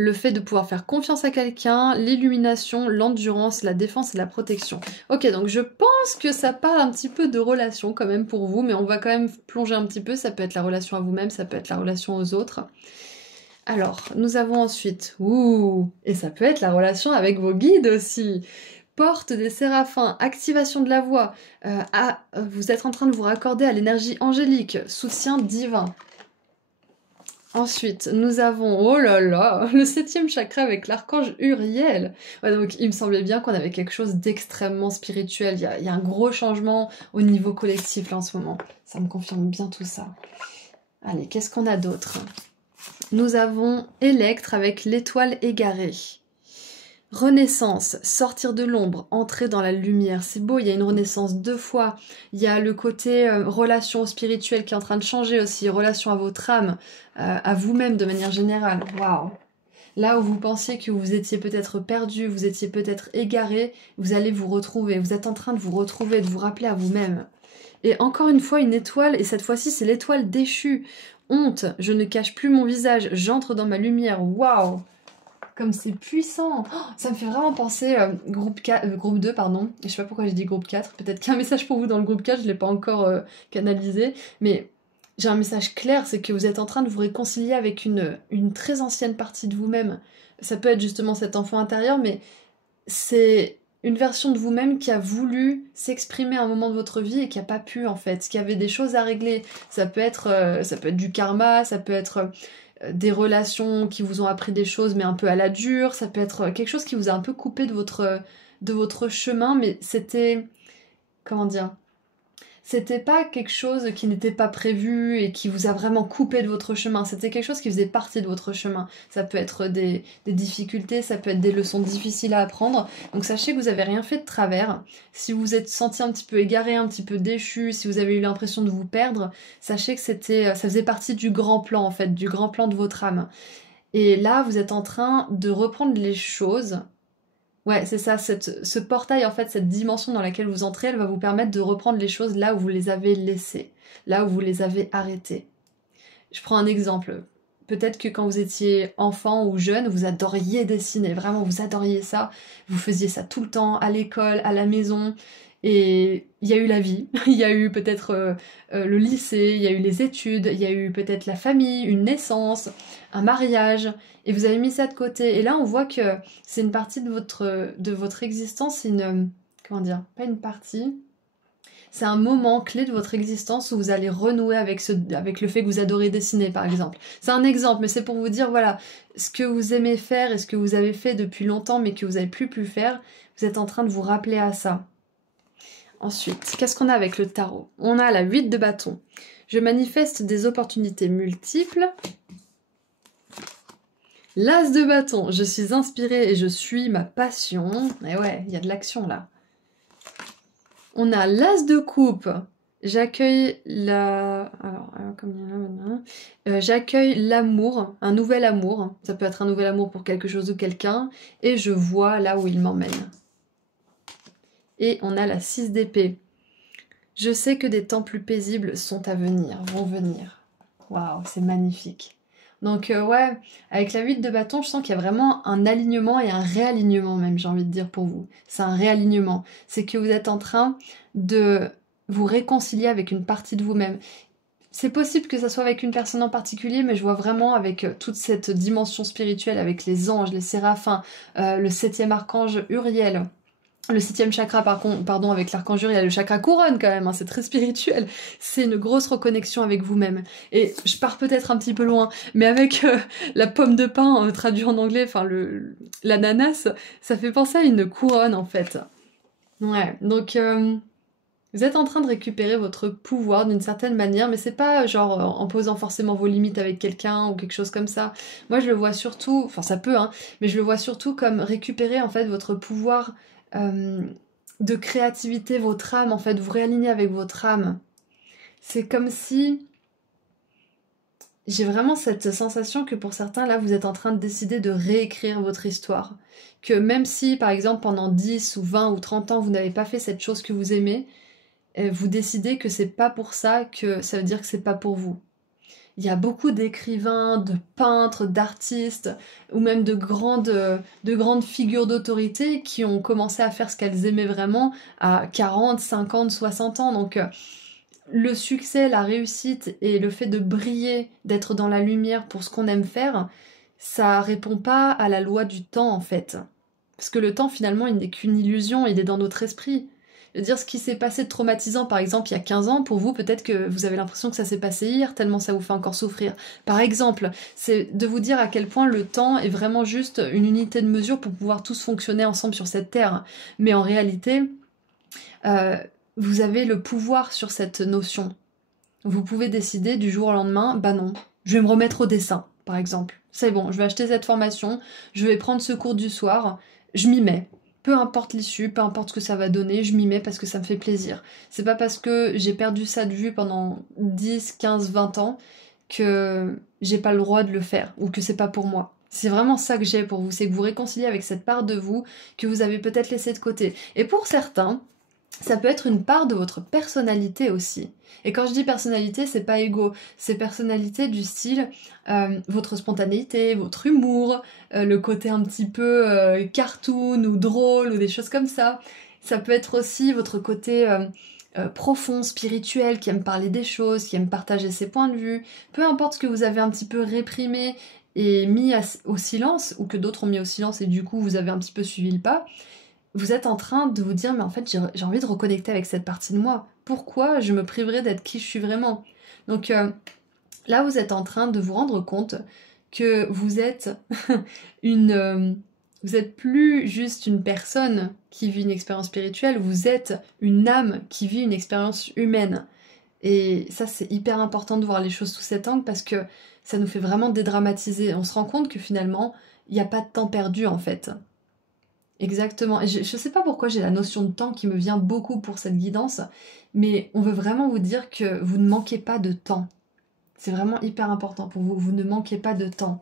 Le fait de pouvoir faire confiance à quelqu'un, l'illumination, l'endurance, la défense et la protection. Ok, donc je pense que ça parle un petit peu de relation quand même pour vous, mais on va quand même plonger un petit peu. Ça peut être la relation à vous-même, ça peut être la relation aux autres. Alors, nous avons ensuite, et ça peut être la relation avec vos guides aussi. Porte des séraphins, activation de la voix, vous êtes en train de vous raccorder à l'énergie angélique, soutien divin. Ensuite, nous avons, oh là là, le 7e chakra avec l'archange Uriel. Ouais, donc il me semblait bien qu'on avait quelque chose d'extrêmement spirituel. Il y a un gros changement au niveau collectif là en ce moment. Ça me confirme bien tout ça. Allez, qu'est-ce qu'on a d'autre? Nous avons Électre avec l'étoile égarée. Renaissance, sortir de l'ombre, entrer dans la lumière, c'est beau, il y a une renaissance 2 fois. Il y a le côté relation spirituelle qui est en train de changer aussi, relation à votre âme, à vous-même de manière générale. Waouh! Là où vous pensiez que vous étiez peut-être perdu, vous étiez peut-être égaré, vous allez vous retrouver. Vous êtes en train de vous retrouver, de vous rappeler à vous-même. Et encore une fois, une étoile, et cette fois-ci, c'est l'étoile déchue. Honte, je ne cache plus mon visage, j'entre dans ma lumière. Waouh! Comme c'est puissant. Oh, ça me fait vraiment penser groupe 2, pardon. Je sais pas pourquoi j'ai dit groupe 4. Peut-être qu'il y a un message pour vous dans le groupe 4, je l'ai pas encore canalisé. Mais j'ai un message clair, c'est que vous êtes en train de vous réconcilier avec une très ancienne partie de vous-même. Ça peut être justement cet enfant intérieur, mais c'est une version de vous-même qui a voulu s'exprimer à un moment de votre vie et qui a pas pu en fait, qui avait des choses à régler. Ça peut être du karma, ça peut être des relations qui vous ont appris des choses mais un peu à la dure, ça peut être quelque chose qui vous a un peu coupé de votre chemin, mais c'était, comment dire, c'était pas quelque chose qui n'était pas prévu et qui vous a vraiment coupé de votre chemin, c'était quelque chose qui faisait partie de votre chemin. Ça peut être des difficultés, ça peut être des leçons difficiles à apprendre, donc sachez que vous avez rien fait de travers. Si vous êtes senti un petit peu égaré, un petit peu déchu, si vous avez eu l'impression de vous perdre, sachez que ça faisait partie du grand plan en fait, du grand plan de votre âme. Et là, vous êtes en train de reprendre les choses. Ouais, c'est ça, ce portail, en fait, cette dimension dans laquelle vous entrez, elle va vous permettre de reprendre les choses là où vous les avez laissées, là où vous les avez arrêtées. Je prends un exemple. Peut-être que quand vous étiez enfant ou jeune, vous adoriez dessiner, vraiment, vous adoriez ça. Vous faisiez ça tout le temps, à l'école, à la maison. Et il y a eu la vie, il y a eu peut-être le lycée, il y a eu les études, il y a eu peut-être la famille, une naissance, un mariage, et vous avez mis ça de côté. Et là, on voit que c'est une partie de votre existence, c'est une... Comment dire? Pas une partie... C'est un moment clé de votre existence où vous allez renouer avec le fait que vous adorez dessiner, par exemple. C'est un exemple, mais c'est pour vous dire, voilà, ce que vous aimez faire et ce que vous avez fait depuis longtemps, mais que vous n'avez plus pu faire, vous êtes en train de vous rappeler à ça. Ensuite, qu'est-ce qu'on a avec le tarot? On a la 8 de bâton. Je manifeste des opportunités multiples. L'as de bâton. Je suis inspirée et je suis ma passion. Et ouais, il y a de l'action là. On a l'as de coupe. J'accueille la... Alors, comme il y en a maintenant. J'accueille l'amour, un nouvel amour. Ça peut être un nouvel amour pour quelque chose ou quelqu'un. Et je vois là où il m'emmène. Et on a la 6 d'épée. Je sais que des temps plus paisibles sont à venir, vont venir. Waouh, c'est magnifique. Donc ouais, avec la 8 de bâton, je sens qu'il y a vraiment un alignement et un réalignement même, j'ai envie de dire pour vous. C'est un réalignement. C'est que vous êtes en train de vous réconcilier avec une partie de vous-même. C'est possible que ça soit avec une personne en particulier, mais je vois vraiment avec toute cette dimension spirituelle, avec les anges, les séraphins, le 7e archange Uriel. Le 7e chakra, pardon, avec l'archange Uriel, le chakra couronne quand même, hein, c'est très spirituel. C'est une grosse reconnexion avec vous-même. Et je pars peut-être un petit peu loin, mais avec la pomme de pin, traduit en anglais, enfin l'ananas, ça fait penser à une couronne en fait. Ouais, donc vous êtes en train de récupérer votre pouvoir d'une certaine manière, mais c'est pas genre en posant forcément vos limites avec quelqu'un ou quelque chose comme ça. Moi je le vois surtout, enfin ça peut, hein, mais je le vois surtout comme récupérer en fait votre pouvoir de créativité, votre âme, en fait, vous réaligner avec votre âme. C'est comme si... J'ai vraiment cette sensation que pour certains, là, vous êtes en train de décider de réécrire votre histoire. Que même si, par exemple, pendant 10 ou 20 ou 30 ans, vous n'avez pas fait cette chose que vous aimez, vous décidez que c'est pas pour ça, que ça veut dire que c'est pas pour vous. Il y a beaucoup d'écrivains, de peintres, d'artistes, ou même de grandes figures d'autorité qui ont commencé à faire ce qu'elles aimaient vraiment à 40, 50, 60 ans. Donc le succès, la réussite et le fait de briller, d'être dans la lumière pour ce qu'on aime faire, ça répond pas à la loi du temps en fait. Parce que le temps finalement il n'est qu'une illusion, il est dans notre esprit. Je veux dire, ce qui s'est passé de traumatisant, par exemple, il y a 15 ans, pour vous, peut-être que vous avez l'impression que ça s'est passé hier, tellement ça vous fait encore souffrir. Par exemple, c'est de vous dire à quel point le temps est vraiment juste une unité de mesure pour pouvoir tous fonctionner ensemble sur cette terre. Mais en réalité, vous avez le pouvoir sur cette notion. Vous pouvez décider du jour au lendemain, bah non, je vais me remettre au dessin, par exemple. C'est bon, je vais acheter cette formation, je vais prendre ce cours du soir, je m'y mets. Peu importe l'issue, peu importe ce que ça va donner, je m'y mets parce que ça me fait plaisir. C'est pas parce que j'ai perdu ça de vue pendant 10, 15, 20 ans que j'ai pas le droit de le faire ou que c'est pas pour moi. C'est vraiment ça que j'ai pour vous, c'est que vous réconciliez avec cette part de vous que vous avez peut-être laissée de côté. Et pour certains, ça peut être une part de votre personnalité aussi. Et quand je dis personnalité, c'est pas égo, c'est personnalité du style votre spontanéité, votre humour, le côté un petit peu cartoon ou drôle ou des choses comme ça. Ça peut être aussi votre côté profond, spirituel, qui aime parler des choses, qui aime partager ses points de vue. Peu importe ce que vous avez un petit peu réprimé et mis au silence, ou que d'autres ont mis au silence et du coup vous avez un petit peu suivi le pas, vous êtes en train de vous dire, mais en fait, j'ai envie de reconnecter avec cette partie de moi. Pourquoi je me priverais d'être qui je suis vraiment? Donc là, vous êtes en train de vous rendre compte que vous êtes vous êtes plus juste une personne qui vit une expérience spirituelle, vous êtes une âme qui vit une expérience humaine. Et ça, c'est hyper important de voir les choses sous cet angle parce que ça nous fait vraiment dédramatiser. On se rend compte que finalement, il n'y a pas de temps perdu en fait. Exactement. Et je ne sais pas pourquoi j'ai la notion de temps qui me vient beaucoup pour cette guidance, mais on veut vraiment vous dire que vous ne manquez pas de temps. C'est vraiment hyper important pour vous. Vous ne manquez pas de temps.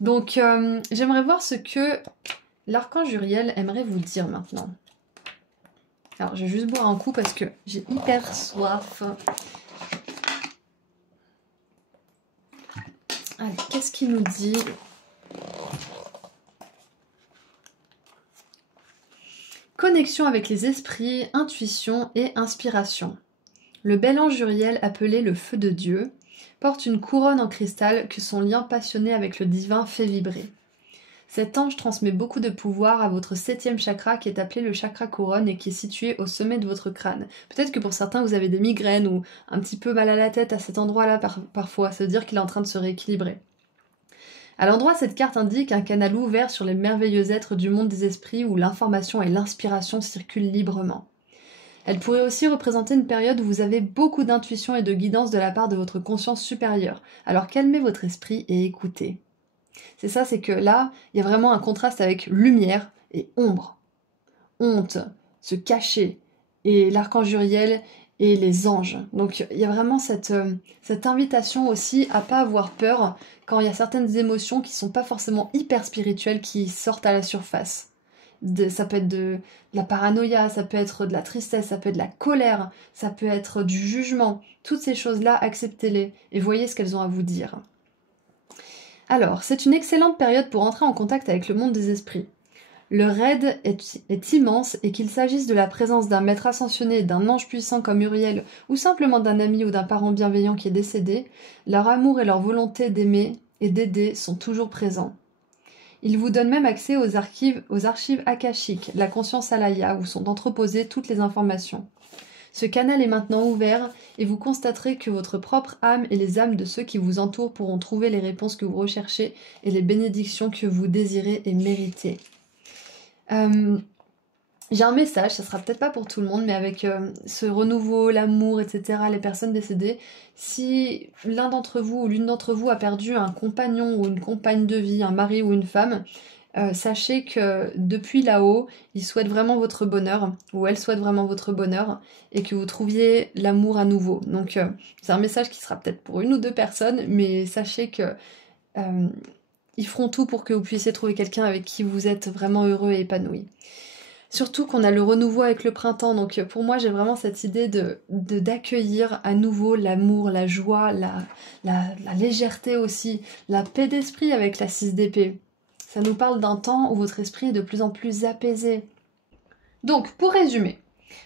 Donc, j'aimerais voir ce que l'archange Uriel aimerait vous dire maintenant. Alors, je vais juste boire un coup parce que j'ai hyper soif. Allez, qu'est-ce qu'il nous dit ? Connexion avec les esprits, intuition et inspiration. Le bel ange Uriel, appelé le feu de Dieu, porte une couronne en cristal que son lien passionné avec le divin fait vibrer. Cet ange transmet beaucoup de pouvoir à votre 7e chakra qui est appelé le chakra couronne et qui est situé au sommet de votre crâne. Peut-être que pour certains vous avez des migraines ou un petit peu mal à la tête à cet endroit-là parfois, ça veut dire qu'il est en train de se rééquilibrer. À l'endroit, cette carte indique un canal ouvert sur les merveilleux êtres du monde des esprits où l'information et l'inspiration circulent librement. Elle pourrait aussi représenter une période où vous avez beaucoup d'intuition et de guidance de la part de votre conscience supérieure. Alors calmez votre esprit et écoutez. C'est ça, c'est que là, il y a vraiment un contraste avec lumière et ombre. Honte, se cacher, et l'archange Uriel et les anges. Donc il y a vraiment cette invitation aussi à pas avoir peur quand il y a certaines émotions qui sont pas forcément hyper spirituelles qui sortent à la surface. Ça peut être de la paranoïa, ça peut être de la tristesse, ça peut être de la colère, ça peut être du jugement. Toutes ces choses-là, acceptez-les et voyez ce qu'elles ont à vous dire. Alors, c'est une excellente période pour entrer en contact avec le monde des esprits. Leur aide est immense et qu'il s'agisse de la présence d'un maître ascensionné, d'un ange puissant comme Uriel ou simplement d'un ami ou d'un parent bienveillant qui est décédé, leur amour et leur volonté d'aimer et d'aider sont toujours présents. Ils vous donnent même accès aux archives akashiques, la conscience alaya, où sont entreposées toutes les informations. Ce canal est maintenant ouvert et vous constaterez que votre propre âme et les âmes de ceux qui vous entourent pourront trouver les réponses que vous recherchez et les bénédictions que vous désirez et méritez. J'ai un message, ça sera peut-être pas pour tout le monde, mais avec ce renouveau, l'amour, etc., les personnes décédées, si l'un d'entre vous ou l'une d'entre vous a perdu un compagnon ou une compagne de vie, un mari ou une femme, sachez que depuis là-haut, il souhaite vraiment votre bonheur, ou elle souhaite vraiment votre bonheur, et que vous trouviez l'amour à nouveau. Donc c'est un message qui sera peut-être pour une ou deux personnes, mais sachez que ils feront tout pour que vous puissiez trouver quelqu'un avec qui vous êtes vraiment heureux et épanoui. Surtout qu'on a le renouveau avec le printemps, donc pour moi j'ai vraiment cette idée d'accueillir à nouveau l'amour, la joie, la légèreté aussi, la paix d'esprit avec la 6 d'épée. Ça nous parle d'un temps où votre esprit est de plus en plus apaisé. Donc, pour résumer,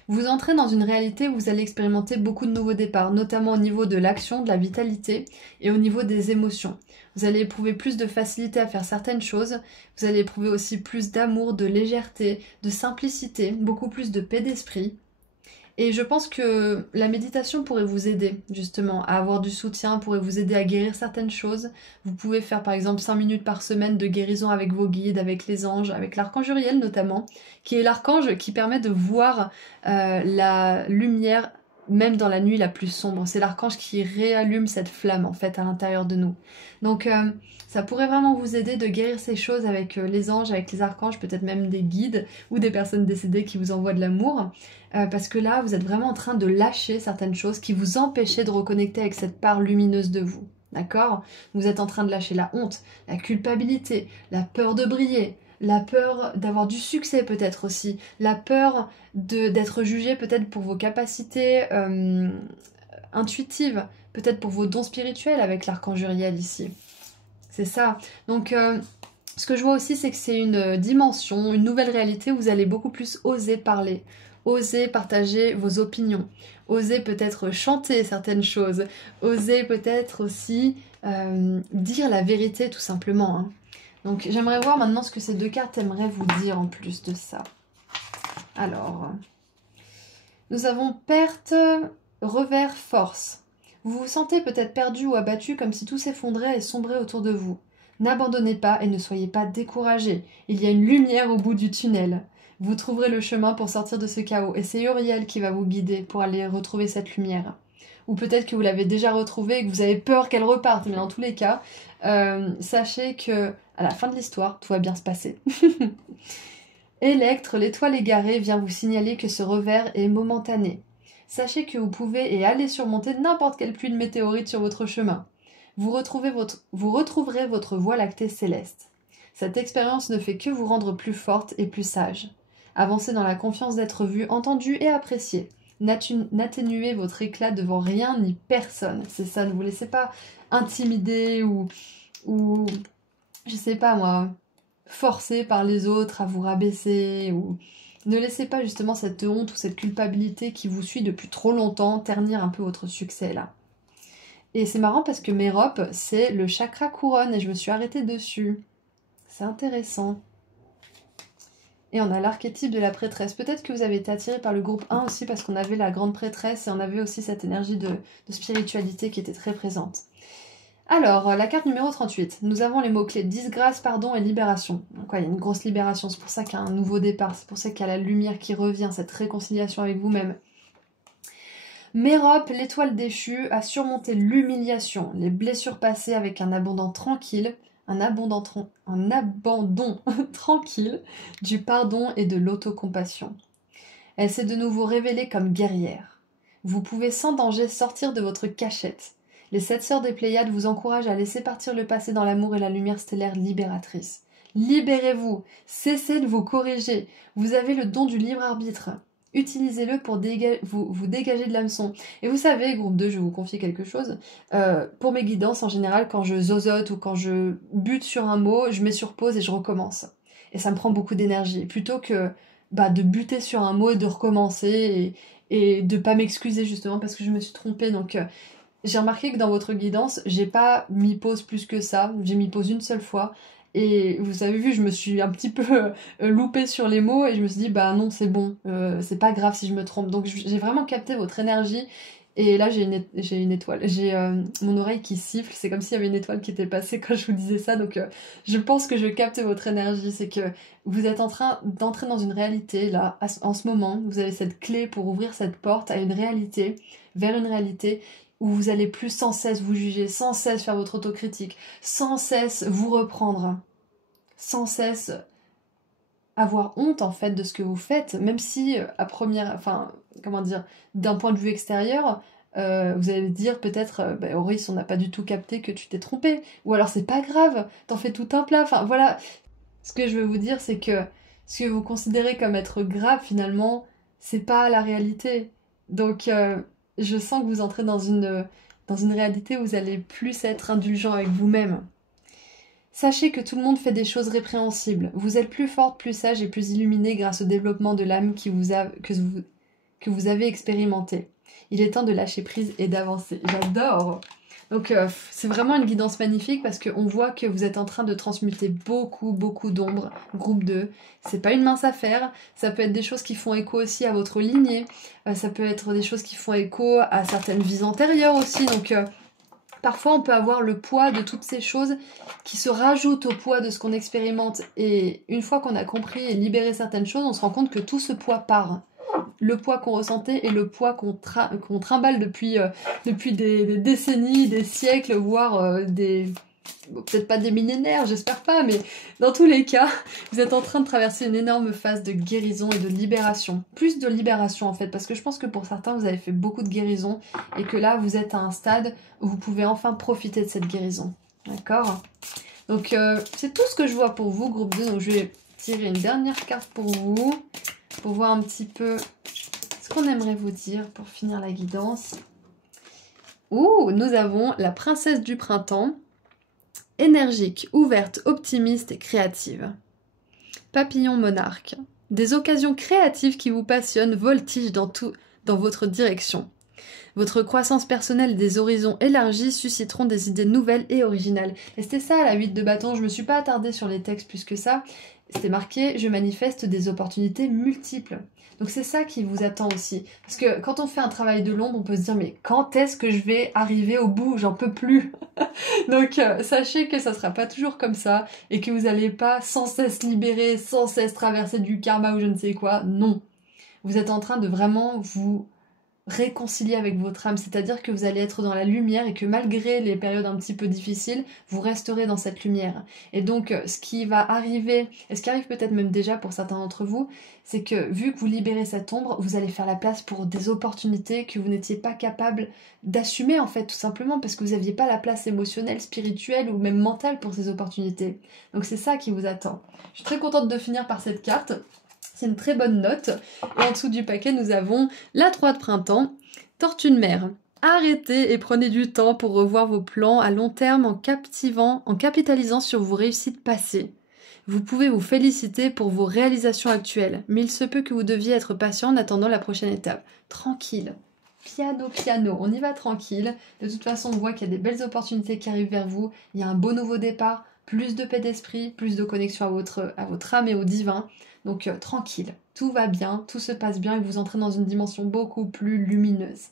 vous entrez dans une réalité où vous allez expérimenter beaucoup de nouveaux départs, notamment au niveau de l'action, de la vitalité et au niveau des émotions. Vous allez éprouver plus de facilité à faire certaines choses, vous allez éprouver aussi plus d'amour, de légèreté, de simplicité, beaucoup plus de paix d'esprit. Et je pense que la méditation pourrait vous aider justement à avoir du soutien, pourrait vous aider à guérir certaines choses. Vous pouvez faire par exemple 5 minutes par semaine de guérison avec vos guides, avec les anges, avec l'archange Uriel notamment, qui est l'archange qui permet de voir la lumière même dans la nuit la plus sombre. C'est l'archange qui réallume cette flamme en fait à l'intérieur de nous. Donc ça pourrait vraiment vous aider de guérir ces choses avec les anges, avec les archanges, peut-être même des guides ou des personnes décédées qui vous envoient de l'amour. Parce que là, vous êtes vraiment en train de lâcher certaines choses qui vous empêchaient de reconnecter avec cette part lumineuse de vous. D'accord ? Vous êtes en train de lâcher la honte, la culpabilité, la peur de briller, la peur d'avoir du succès peut-être aussi, la peur d'être jugé peut-être pour vos capacités intuitives, peut-être pour vos dons spirituels avec l'archange Uriel ici. C'est ça. Donc ce que je vois aussi, c'est que c'est une dimension, une nouvelle réalité où vous allez beaucoup plus oser parler. Osez partager vos opinions, osez peut-être chanter certaines choses, osez peut-être aussi dire la vérité tout simplement. Hein. Donc j'aimerais voir maintenant ce que ces deux cartes aimeraient vous dire en plus de ça. Alors, nous avons perte, revers, force. Vous vous sentez peut-être perdu ou abattu comme si tout s'effondrait et sombrait autour de vous. N'abandonnez pas et ne soyez pas découragés. Il y a une lumière au bout du tunnel. Vous trouverez le chemin pour sortir de ce chaos et c'est Uriel qui va vous guider pour aller retrouver cette lumière. Ou peut-être que vous l'avez déjà retrouvée et que vous avez peur qu'elle reparte, mais dans tous les cas, sachez que à la fin de l'histoire, tout va bien se passer. Électre, l'étoile égarée, vient vous signaler que ce revers est momentané. Sachez que vous pouvez et allez surmonter n'importe quelle pluie de météorites sur votre chemin. Vous retrouverez votre voie lactée céleste. Cette expérience ne fait que vous rendre plus forte et plus sage. Avancez dans la confiance d'être vu, entendu et apprécié. N'atténuez votre éclat devant rien ni personne. C'est ça, ne vous laissez pas intimider ou je sais pas moi, forcer par les autres à vous rabaisser ou ne laissez pas justement cette honte ou cette culpabilité qui vous suit depuis trop longtemps ternir un peu votre succès là. Et c'est marrant parce que Mérope, c'est le chakra couronne et je me suis arrêtée dessus. C'est intéressant. Et on a l'archétype de la prêtresse. Peut-être que vous avez été attiré par le groupe 1 aussi parce qu'on avait la grande prêtresse et on avait aussi cette énergie de spiritualité qui était très présente. Alors, la carte numéro 38. Nous avons les mots-clés disgrâce, pardon et libération. Donc ouais, il y a une grosse libération, c'est pour ça qu'il y a un nouveau départ, c'est pour ça qu'il y a la lumière qui revient, cette réconciliation avec vous-même. Mérope, l'étoile déchue, a surmonté l'humiliation, les blessures passées avec un abandon tranquille, un abandon tranquille du pardon et de l'autocompassion. Elle s'est de nouveau révélée comme guerrière. Vous pouvez sans danger sortir de votre cachette. Les 7 sœurs des Pléiades vous encouragent à laisser partir le passé dans l'amour et la lumière stellaire libératrice. Libérez-vous, cessez de vous corriger. Vous avez le don du libre arbitre. Utilisez-le pour vous dégager de l'hameçon. Et vous savez, groupe 2, je vais vous confier quelque chose. Pour mes guidances, en général, quand je zozote ou quand je bute sur un mot, je mets sur pause et je recommence. Et ça me prend beaucoup d'énergie. Plutôt que de buter sur un mot et de recommencer et de pas m'excuser justement parce que je me suis trompée. Donc j'ai remarqué que dans votre guidance, j'ai pas mis pause plus que ça. J'ai mis pause une seule fois. Et vous avez vu, je me suis un petit peu loupée sur les mots et je me suis dit, non, c'est bon, c'est pas grave si je me trompe. Donc j'ai vraiment capté votre énergie. Et là, j'ai une étoile. J'ai mon oreille qui siffle. C'est comme s'il y avait une étoile qui était passée quand je vous disais ça. Donc je pense que je capte votre énergie. C'est que vous êtes en train d'entrer dans une réalité, là, en ce moment. Vous avez cette clé pour ouvrir cette porte à une réalité, vers une réalité où vous allez plus sans cesse vous juger, sans cesse faire votre autocritique, sans cesse vous reprendre, sans cesse avoir honte en fait de ce que vous faites, même si d'un point de vue extérieur, vous allez dire peut-être, Auris, on n'a pas du tout capté que tu t'es trompé, ou alors c'est pas grave, t'en fais tout un plat, enfin voilà. Ce que je veux vous dire, c'est que ce que vous considérez comme être grave finalement, c'est pas la réalité. Donc je sens que vous entrez dans une réalité où vous allez plus être indulgent avec vous-même. Sachez que tout le monde fait des choses répréhensibles. Vous êtes plus forte, plus sage et plus illuminée grâce au développement de l'âme que vous avez expérimenté. Il est temps de lâcher prise et d'avancer. J'adore! Donc c'est vraiment une guidance magnifique parce qu'on voit que vous êtes en train de transmuter beaucoup d'ombres, groupe 2. C'est pas une mince affaire, ça peut être des choses qui font écho aussi à votre lignée, ça peut être des choses qui font écho à certaines vies antérieures aussi, donc parfois on peut avoir le poids de toutes ces choses qui se rajoutent au poids de ce qu'on expérimente et une fois qu'on a compris et libéré certaines choses, on se rend compte que tout ce poids part. Le poids qu'on ressentait et le poids qu'on trimballe depuis des décennies, des siècles, voire peut-être pas des millénaires, j'espère pas, mais dans tous les cas, vous êtes en train de traverser une énorme phase de guérison et de libération. Plus de libération en fait, parce que je pense que pour certains, vous avez fait beaucoup de guérison et que là, vous êtes à un stade où vous pouvez enfin profiter de cette guérison. D'accord ? Donc, c'est tout ce que je vois pour vous, groupe 2. Donc, je vais tirer une dernière carte pour vous. Pour voir un petit peu ce qu'on aimerait vous dire pour finir la guidance. Ouh, nous avons la princesse du printemps, énergique, ouverte, optimiste et créative. Papillon monarque, des occasions créatives qui vous passionnent voltigent dans votre direction. Votre croissance personnelle et des horizons élargis susciteront des idées nouvelles et originales. Et c'était ça la 8 de bâton, je me suis pas attardée sur les textes plus que ça, c'était marqué « Je manifeste des opportunités multiples ». Donc c'est ça qui vous attend aussi. Parce que quand on fait un travail de l'ombre, on peut se dire « Mais quand est-ce que je vais arriver au bout? J'en peux plus !» Donc sachez que ça sera pas toujours comme ça et que vous n'allez pas sans cesse libérer, sans cesse traverser du karma ou je ne sais quoi. Non. Vous êtes en train de vraiment vous réconcilier avec votre âme, c'est-à-dire que vous allez être dans la lumière et que malgré les périodes un petit peu difficiles, vous resterez dans cette lumière. Et donc ce qui va arriver, et ce qui arrive peut-être même déjà pour certains d'entre vous, c'est que vu que vous libérez cette ombre, vous allez faire la place pour des opportunités que vous n'étiez pas capable d'assumer en fait, tout simplement parce que vous n'aviez pas la place émotionnelle, spirituelle ou même mentale pour ces opportunités. Donc c'est ça qui vous attend. Je suis très contente de finir par cette carte. C'est une très bonne note. Et en dessous du paquet, nous avons la 3 de printemps, tortue de mer. Arrêtez et prenez du temps pour revoir vos plans à long terme en capitalisant sur vos réussites passées. Vous pouvez vous féliciter pour vos réalisations actuelles, mais il se peut que vous deviez être patient en attendant la prochaine étape. Tranquille. Piano, piano, on y va tranquille. De toute façon, on voit qu'il y a des belles opportunités qui arrivent vers vous. Il y a un beau nouveau départ, plus de paix d'esprit, plus de connexion à votre âme et au divin. Donc tranquille, tout va bien, tout se passe bien et vous entrez dans une dimension beaucoup plus lumineuse.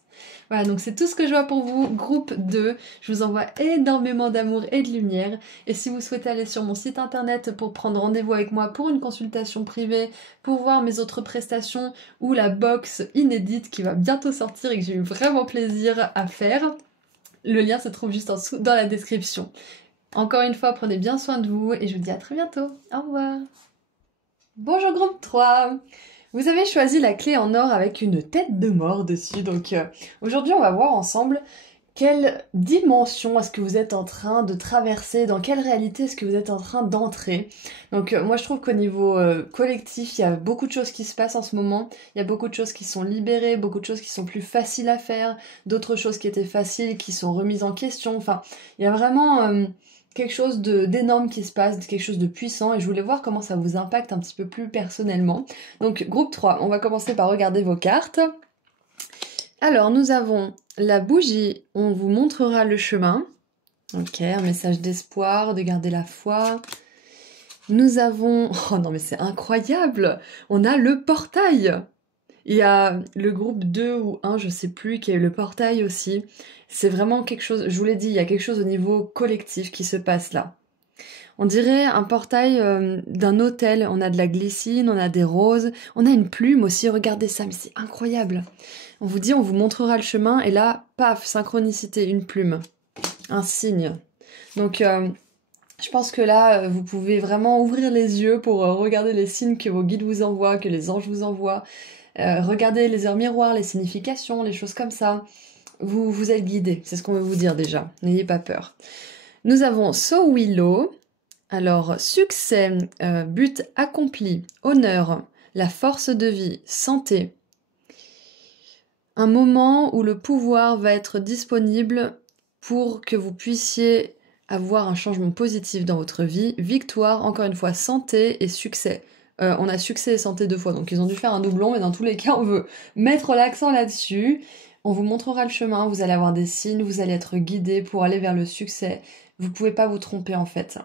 Voilà, donc c'est tout ce que je vois pour vous, groupe 2. Je vous envoie énormément d'amour et de lumière. Et si vous souhaitez aller sur mon site internet pour prendre rendez-vous avec moi pour une consultation privée, pour voir mes autres prestations ou la box inédite qui va bientôt sortir et que j'ai eu vraiment plaisir à faire, le lien se trouve juste en dessous dans la description. Encore une fois, prenez bien soin de vous et je vous dis à très bientôt. Au revoir. Bonjour groupe 3. Vous avez choisi la clé en or avec une tête de mort dessus. Donc aujourd'hui, on va voir ensemble quelle dimension est-ce que vous êtes en train de traverser, dans quelle réalité est-ce que vous êtes en train d'entrer. Donc moi, je trouve qu'au niveau collectif, il y a beaucoup de choses qui se passent en ce moment. Il y a beaucoup de choses qui sont libérées, beaucoup de choses qui sont plus faciles à faire, d'autres choses qui étaient faciles, qui sont remises en question. Enfin, il y a vraiment quelque chose d'énorme qui se passe, quelque chose de puissant, et je voulais voir comment ça vous impacte un petit peu plus personnellement. Donc groupe 3, on va commencer par regarder vos cartes. Alors nous avons la bougie, on vous montrera le chemin. Ok, un message d'espoir, de garder la foi. Nous avons... Oh non mais c'est incroyable! On a le portail! Il y a le groupe 2 ou 1, je sais plus, qui a eu le portail aussi. C'est vraiment quelque chose, je vous l'ai dit, il y a quelque chose au niveau collectif qui se passe là. On dirait un portail d'un hôtel. On a de la glycine, on a des roses, on a une plume aussi, regardez ça, mais c'est incroyable. On vous dit, on vous montrera le chemin, et là, paf, synchronicité, une plume, un signe. Donc, je pense que là, vous pouvez vraiment ouvrir les yeux pour regarder les signes que vos guides vous envoient, que les anges vous envoient. Regardez les heures miroirs, les significations, les choses comme ça. Vous êtes guidés, c'est ce qu'on veut vous dire déjà. N'ayez pas peur. Nous avons So Willow. Alors, succès, but accompli, honneur, la force de vie, santé. Un moment où le pouvoir va être disponible pour que vous puissiez avoir un changement positif dans votre vie. Victoire, encore une fois, santé et succès. On a succès et santé 2 fois, donc ils ont dû faire un doublon, mais dans tous les cas, on veut mettre l'accent là-dessus. On vous montrera le chemin, vous allez avoir des signes, vous allez être guidé pour aller vers le succès. Vous pouvez pas vous tromper en fait.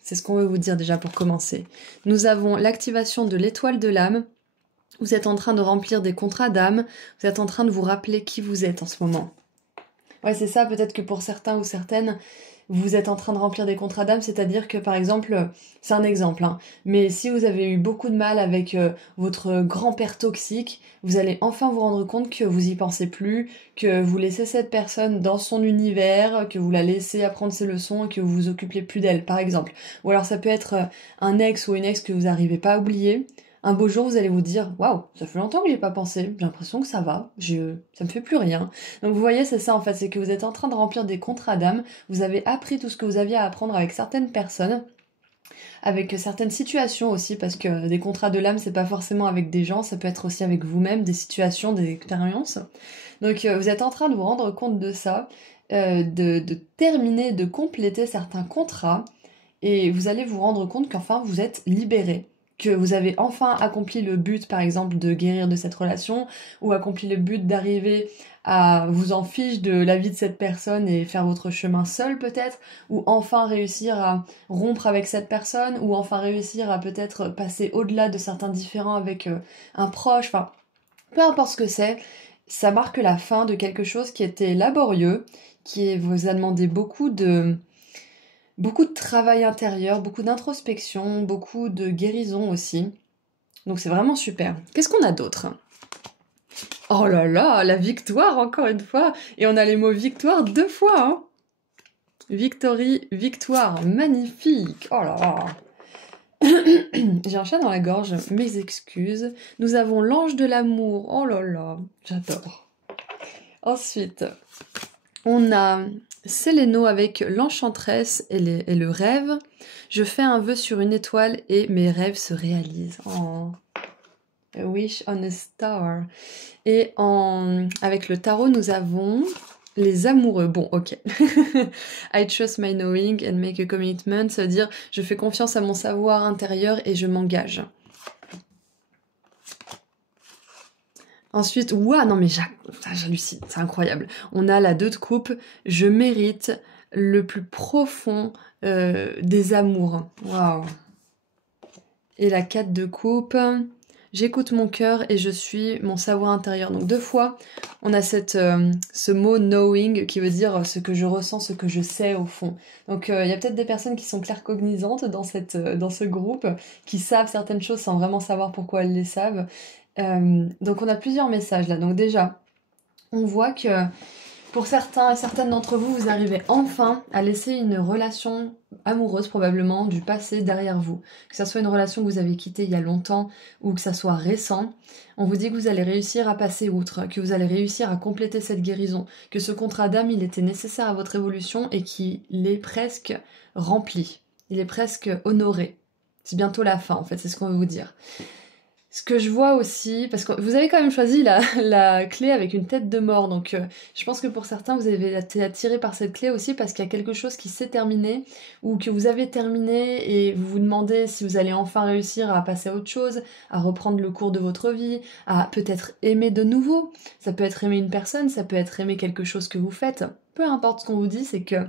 C'est ce qu'on veut vous dire déjà pour commencer. Nous avons l'activation de l'étoile de l'âme. Vous êtes en train de remplir des contrats d'âme. Vous êtes en train de vous rappeler qui vous êtes en ce moment. Ouais, c'est ça, peut-être que pour certains ou certaines, vous êtes en train de remplir des contrats d'âme, c'est-à-dire que par exemple, c'est un exemple, hein, mais si vous avez eu beaucoup de mal avec votre grand-père toxique, vous allez enfin vous rendre compte que vous y pensez plus, que vous laissez cette personne dans son univers, que vous la laissez apprendre ses leçons et que vous vous occupez plus d'elle, par exemple. Ou alors ça peut être un ex ou une ex que vous n'arrivez pas à oublier. Un beau jour, vous allez vous dire « Waouh, ça fait longtemps que j'y ai pas pensé, j'ai l'impression que ça va, ça me fait plus rien. » Donc vous voyez, c'est ça en fait, c'est que vous êtes en train de remplir des contrats d'âme, vous avez appris tout ce que vous aviez à apprendre avec certaines personnes, avec certaines situations aussi, parce que des contrats de l'âme, c'est pas forcément avec des gens, ça peut être aussi avec vous-même, des situations, des expériences. Donc vous êtes en train de vous rendre compte de ça, de terminer, de compléter certains contrats, et vous allez vous rendre compte qu'enfin vous êtes libéré. que vous avez enfin accompli le but, par exemple, de guérir de cette relation, ou accompli le but d'arriver à vous en fiche de la vie de cette personne et faire votre chemin seul peut-être, ou enfin réussir à rompre avec cette personne, ou enfin réussir à peut-être passer au-delà de certains différends avec un proche, enfin, peu importe ce que c'est, ça marque la fin de quelque chose qui était laborieux, qui vous a demandé beaucoup de travail intérieur, beaucoup d'introspection, beaucoup de guérison aussi. Donc c'est vraiment super. Qu'est-ce qu'on a d'autre? Oh là là, la victoire encore une fois. Et on a les mots victoire 2 fois. Hein. Victory, victoire, magnifique. Oh là là. J'ai un chat dans la gorge, mes excuses. Nous avons l'ange de l'amour. Oh là là, j'adore. Ensuite, on a Séléno avec l'enchanteresse et le rêve. Je fais un vœu sur une étoile et mes rêves se réalisent. Oh. A wish on a star. Et avec le tarot, nous avons les amoureux. Bon, ok. I trust my knowing and make a commitment. Ça veut dire, je fais confiance à mon savoir intérieur et je m'engage. Ensuite, ouah, non mais j'hallucine, c'est incroyable. On a la 2 de coupe, je mérite le plus profond des amours. Waouh. Et la 4 de coupe, j'écoute mon cœur et je suis mon savoir intérieur. Donc 2 fois, on a ce mot knowing qui veut dire ce que je ressens, ce que je sais au fond. Donc il y a peut-être des personnes qui sont claircognizantes dans ce groupe, qui savent certaines choses sans vraiment savoir pourquoi elles les savent. Donc on a plusieurs messages là. Donc déjà, on voit que pour certains et certaines d'entre vous, vous arrivez enfin à laisser une relation amoureuse probablement du passé derrière vous. Que ça soit une relation que vous avez quittée il y a longtemps ou que ça soit récent, on vous dit que vous allez réussir à passer outre, que vous allez réussir à compléter cette guérison, que ce contrat d'âme, il était nécessaire à votre évolution et qu'il est presque rempli, il est presque honoré. C'est bientôt la fin en fait, c'est ce qu'on veut vous dire. Ce que je vois aussi, parce que vous avez quand même choisi la clé avec une tête de mort, donc je pense que pour certains vous avez été attiré par cette clé aussi parce qu'il y a quelque chose qui s'est terminé ou que vous avez terminé et vous vous demandez si vous allez enfin réussir à passer à autre chose, à reprendre le cours de votre vie, à peut-être aimer de nouveau. Ça peut être aimer une personne, ça peut être aimer quelque chose que vous faites. Peu importe ce qu'on vous dit, c'est que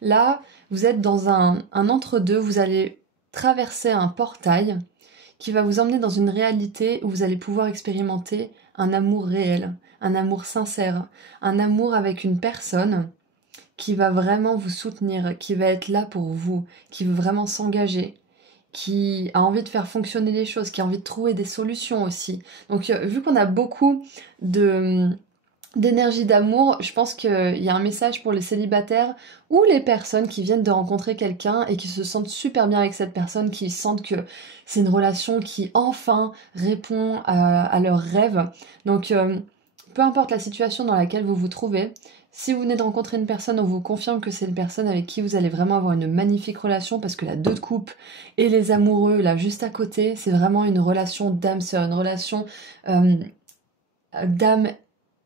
là, vous êtes dans un entre-deux, vous allez traverser un portail qui va vous emmener dans une réalité où vous allez pouvoir expérimenter un amour réel, un amour sincère, un amour avec une personne qui va vraiment vous soutenir, qui va être là pour vous, qui veut vraiment s'engager, qui a envie de faire fonctionner les choses, qui a envie de trouver des solutions aussi. Donc vu qu'on a beaucoup d'énergie d'amour, je pense qu'il y a un message pour les célibataires ou les personnes qui viennent de rencontrer quelqu'un et qui se sentent super bien avec cette personne, qui sentent que c'est une relation qui enfin répond à leurs rêves. Donc peu importe la situation dans laquelle vous vous trouvez, si vous venez de rencontrer une personne, on vous confirme que c'est une personne avec qui vous allez vraiment avoir une magnifique relation parce que la 2 de coupe et les amoureux là juste à côté, c'est vraiment une relation d'âme sœur, une relation d'âme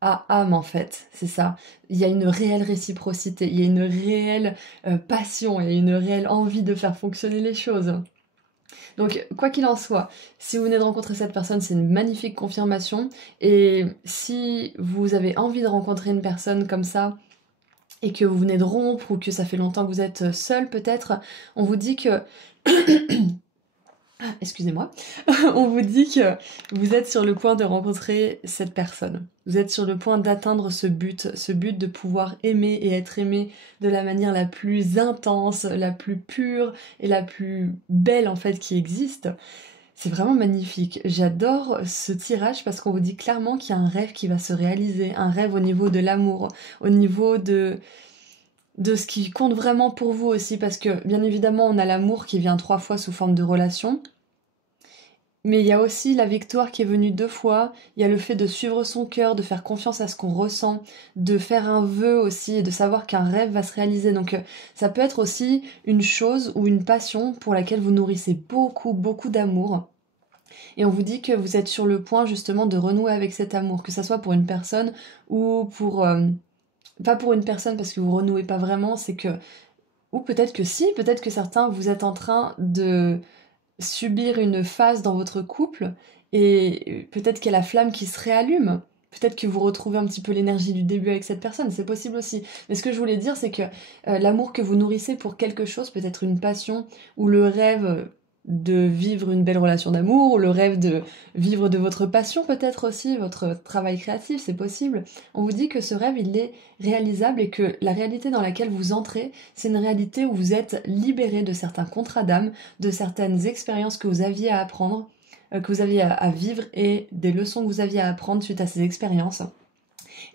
à âme en fait, c'est ça. Il y a une réelle réciprocité, il y a une réelle passion, il y a une réelle envie de faire fonctionner les choses. Donc quoi qu'il en soit, si vous venez de rencontrer cette personne, c'est une magnifique confirmation. Et si vous avez envie de rencontrer une personne comme ça, et que vous venez de rompre, ou que ça fait longtemps que vous êtes seul peut-être, on vous dit que... Excusez-moi, on vous dit que vous êtes sur le point de rencontrer cette personne. Vous êtes sur le point d'atteindre ce but de pouvoir aimer et être aimé de la manière la plus intense, la plus pure et la plus belle en fait qui existe. C'est vraiment magnifique. J'adore ce tirage parce qu'on vous dit clairement qu'il y a un rêve qui va se réaliser, un rêve au niveau de l'amour, au niveau de ce qui compte vraiment pour vous aussi, parce que bien évidemment on a l'amour qui vient 3 fois sous forme de relation, mais il y a aussi la victoire qui est venue 2 fois, il y a le fait de suivre son cœur, de faire confiance à ce qu'on ressent, de faire un vœu aussi et de savoir qu'un rêve va se réaliser. Donc ça peut être aussi une chose ou une passion pour laquelle vous nourrissez beaucoup, beaucoup d'amour. Et on vous dit que vous êtes sur le point justement de renouer avec cet amour, que ça soit pour une personne ou pour... pas pour une personne parce que vous renouez pas vraiment, c'est que... Ou peut-être que si, peut-être que certains, vous êtes en train de subir une phase dans votre couple et peut-être qu'il y a la flamme qui se réallume. Peut-être que vous retrouvez un petit peu l'énergie du début avec cette personne, c'est possible aussi. Mais ce que je voulais dire, c'est que l'amour que vous nourrissez pour quelque chose, peut-être une passion ou le rêve de vivre une belle relation d'amour, le rêve de vivre de votre passion peut-être aussi, votre travail créatif, c'est possible. On vous dit que ce rêve, il est réalisable et que la réalité dans laquelle vous entrez, c'est une réalité où vous êtes libéré de certains contrats d'âme, de certaines expériences que vous aviez à apprendre, que vous aviez à vivre et des leçons que vous aviez à apprendre suite à ces expériences.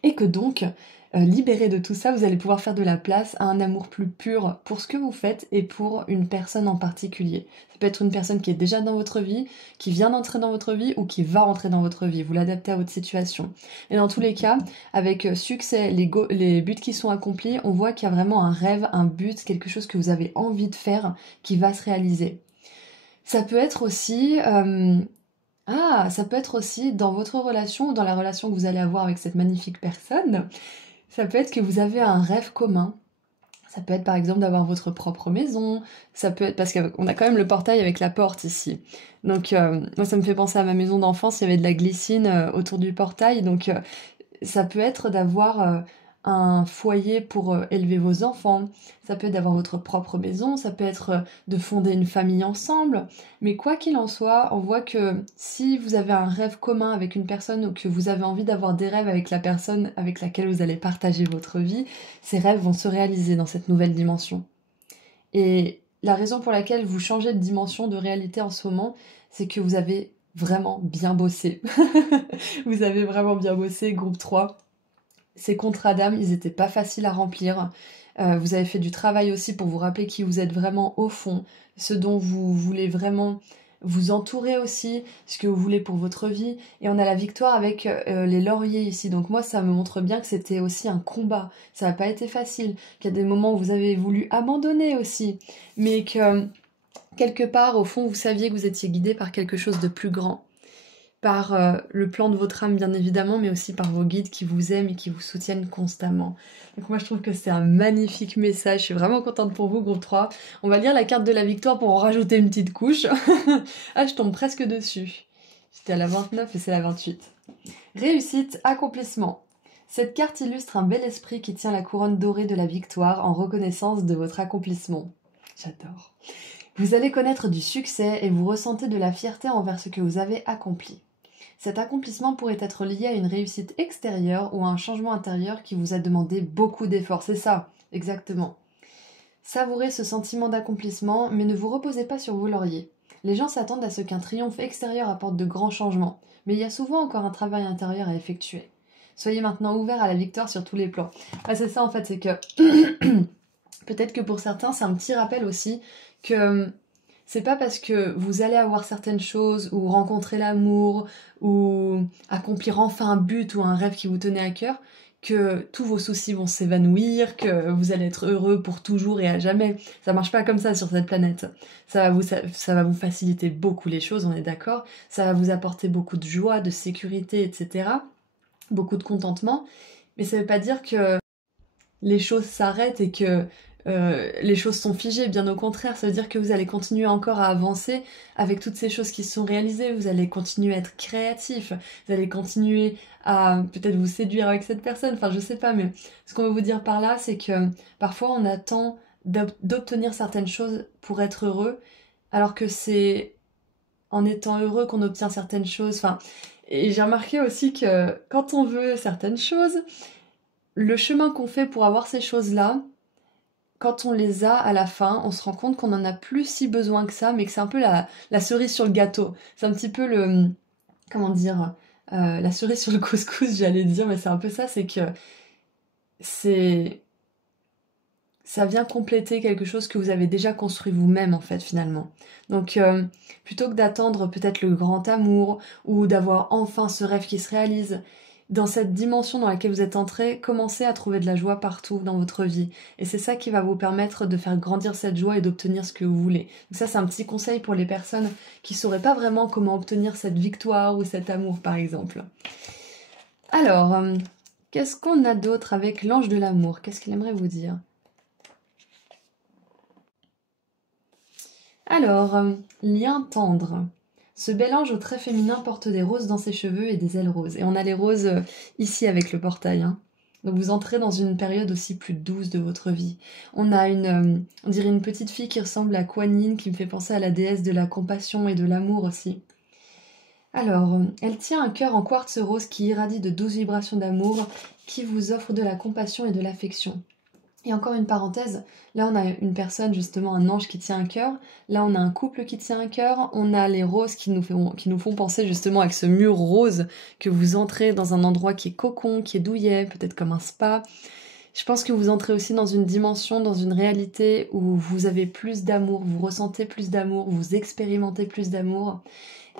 Et que donc, libéré de tout ça, vous allez pouvoir faire de la place à un amour plus pur pour ce que vous faites et pour une personne en particulier. Ça peut être une personne qui est déjà dans votre vie, qui vient d'entrer dans votre vie ou qui va rentrer dans votre vie. Vous l'adaptez à votre situation. Et dans tous les cas, avec succès, les buts qui sont accomplis, on voit qu'il y a vraiment un rêve, un but, quelque chose que vous avez envie de faire qui va se réaliser. Ça peut être aussi... ça peut être aussi dans votre relation ou dans la relation que vous allez avoir avec cette magnifique personne. Ça peut être que vous avez un rêve commun. Ça peut être par exemple d'avoir votre propre maison. Ça peut être parce qu'on a quand même le portail avec la porte ici. Donc moi ça me fait penser à ma maison d'enfance. Il y avait de la glycine autour du portail. Donc ça peut être d'avoir un foyer pour élever vos enfants, ça peut être d'avoir votre propre maison, ça peut être de fonder une famille ensemble, mais quoi qu'il en soit, on voit que si vous avez un rêve commun avec une personne ou que vous avez envie d'avoir des rêves avec la personne avec laquelle vous allez partager votre vie, ces rêves vont se réaliser dans cette nouvelle dimension. Et la raison pour laquelle vous changez de dimension, de réalité en ce moment, c'est que vous avez vraiment bien bossé. Vous avez vraiment bien bossé, groupe 3. Ces contrats d'âme, ils n'étaient pas faciles à remplir. Vous avez fait du travail aussi pour vous rappeler qui vous êtes vraiment au fond, ce dont vous voulez vraiment vous entourer aussi, ce que vous voulez pour votre vie. Et on a la victoire avec les lauriers ici. Donc moi, ça me montre bien que c'était aussi un combat. Ça n'a pas été facile. Qu'il y a des moments où vous avez voulu abandonner aussi. Mais que quelque part, au fond, vous saviez que vous étiez guidé par quelque chose de plus grand. Par le plan de votre âme bien évidemment, mais aussi par vos guides qui vous aiment et qui vous soutiennent constamment. Donc moi je trouve que c'est un magnifique message, je suis vraiment contente pour vous groupe 3. On va lire la carte de la victoire pour en rajouter une petite couche. Ah je tombe presque dessus. J'étais à la 29 et c'est la 28. Réussite, accomplissement. Cette carte illustre un bel esprit qui tient la couronne dorée de la victoire en reconnaissance de votre accomplissement. J'adore. Vous allez connaître du succès et vous ressentez de la fierté envers ce que vous avez accompli. Cet accomplissement pourrait être lié à une réussite extérieure ou à un changement intérieur qui vous a demandé beaucoup d'efforts. C'est ça, exactement. Savourez ce sentiment d'accomplissement, mais ne vous reposez pas sur vos lauriers. Les gens s'attendent à ce qu'un triomphe extérieur apporte de grands changements, mais il y a souvent encore un travail intérieur à effectuer. Soyez maintenant ouverts à la victoire sur tous les plans. Ah, c'est ça en fait, c'est que peut-être que pour certains, c'est un petit rappel aussi que c'est pas parce que vous allez avoir certaines choses ou rencontrer l'amour ou accomplir enfin un but ou un rêve qui vous tenait à cœur que tous vos soucis vont s'évanouir, que vous allez être heureux pour toujours et à jamais. Ça marche pas comme ça sur cette planète. Ça va vous faciliter beaucoup les choses, on est d'accord. Ça va vous apporter beaucoup de joie, de sécurité, etc. Beaucoup de contentement. Mais ça veut pas dire que les choses s'arrêtent et que les choses sont figées, bien au contraire, ça veut dire que vous allez continuer encore à avancer avec toutes ces choses qui se sont réalisées, vous allez continuer à être créatif, vous allez continuer à peut-être vous séduire avec cette personne, enfin je sais pas, mais ce qu'on veut vous dire par là, c'est que parfois on attend d'obtenir certaines choses pour être heureux, alors que c'est en étant heureux qu'on obtient certaines choses, enfin, et j'ai remarqué aussi que quand on veut certaines choses, le chemin qu'on fait pour avoir ces choses-là, quand on les a à la fin, on se rend compte qu'on en a plus si besoin que ça, mais que c'est un peu la cerise sur le gâteau. C'est un petit peu le... Comment dire la cerise sur le couscous, j'allais dire, mais c'est un peu ça, c'est que ça vient compléter quelque chose que vous avez déjà construit vous-même, en fait, finalement. Donc, plutôt que d'attendre peut-être le grand amour, ou d'avoir enfin ce rêve qui se réalise, dans cette dimension dans laquelle vous êtes entré, commencez à trouver de la joie partout dans votre vie. Et c'est ça qui va vous permettre de faire grandir cette joie et d'obtenir ce que vous voulez. Donc ça, c'est un petit conseil pour les personnes qui ne sauraient pas vraiment comment obtenir cette victoire ou cet amour, par exemple. Alors, qu'est-ce qu'on a d'autre avec l'ange de l'amour? Qu'est-ce qu'il aimerait vous dire? Alors, lien tendre. Ce bel ange au trait féminin porte des roses dans ses cheveux et des ailes roses. Et on a les roses ici avec le portail, hein. Donc vous entrez dans une période aussi plus douce de votre vie. On a on dirait une petite fille qui ressemble à Kuan Yin, qui me fait penser à la déesse de la compassion et de l'amour aussi. Alors, elle tient un cœur en quartz rose qui irradie de douces vibrations d'amour, qui vous offre de la compassion et de l'affection. Et encore une parenthèse, là on a une personne, justement un ange qui tient un cœur, là on a un couple qui tient un cœur, on a les roses qui nous font penser justement avec ce mur rose que vous entrez dans un endroit qui est cocon, qui est douillet, peut-être comme un spa. Je pense que vous entrez aussi dans une dimension, dans une réalité où vous avez plus d'amour, vous ressentez plus d'amour, vous expérimentez plus d'amour.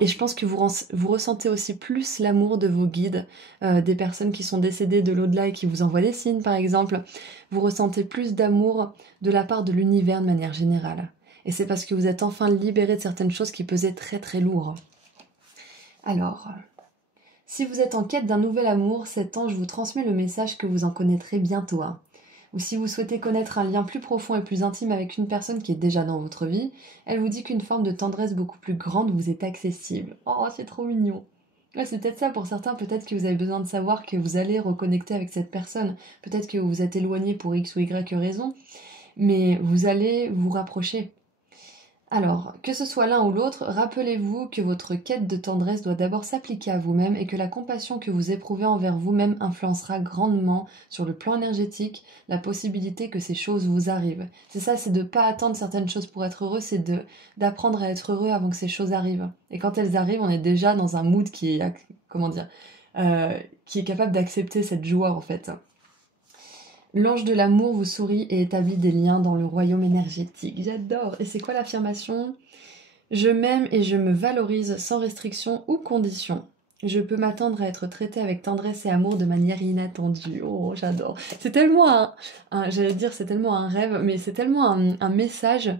Et je pense que vous ressentez aussi plus l'amour de vos guides, des personnes qui sont décédées de l'au-delà et qui vous envoient des signes par exemple. Vous ressentez plus d'amour de la part de l'univers de manière générale. Et c'est parce que vous êtes enfin libéré de certaines choses qui pesaient très très lourd. Alors, si vous êtes en quête d'un nouvel amour, cet ange vous transmet le message que vous en connaîtrez bientôt un. Ou si vous souhaitez connaître un lien plus profond et plus intime avec une personne qui est déjà dans votre vie, elle vous dit qu'une forme de tendresse beaucoup plus grande vous est accessible. Oh, c'est trop mignon. Ouais, c'est peut-être ça pour certains, peut-être que vous avez besoin de savoir que vous allez reconnecter avec cette personne. Peut-être que vous vous êtes éloigné pour X ou Y raison, mais vous allez vous rapprocher. Alors, que ce soit l'un ou l'autre, rappelez-vous que votre quête de tendresse doit d'abord s'appliquer à vous-même et que la compassion que vous éprouvez envers vous-même influencera grandement sur le plan énergétique la possibilité que ces choses vous arrivent. C'est ça, c'est de ne pas attendre certaines choses pour être heureux, c'est d'apprendre à être heureux avant que ces choses arrivent. Et quand elles arrivent, on est déjà dans un mood qui est, comment dire, qui est capable d'accepter cette joie en fait. L'ange de l'amour vous sourit et établit des liens dans le royaume énergétique. J'adore. Et c'est quoi l'affirmation ? Je m'aime et je me valorise sans restriction ou condition. Je peux m'attendre à être traitée avec tendresse et amour de manière inattendue. Oh, j'adore. C'est tellement j'allais dire, c'est tellement un rêve, mais c'est tellement un message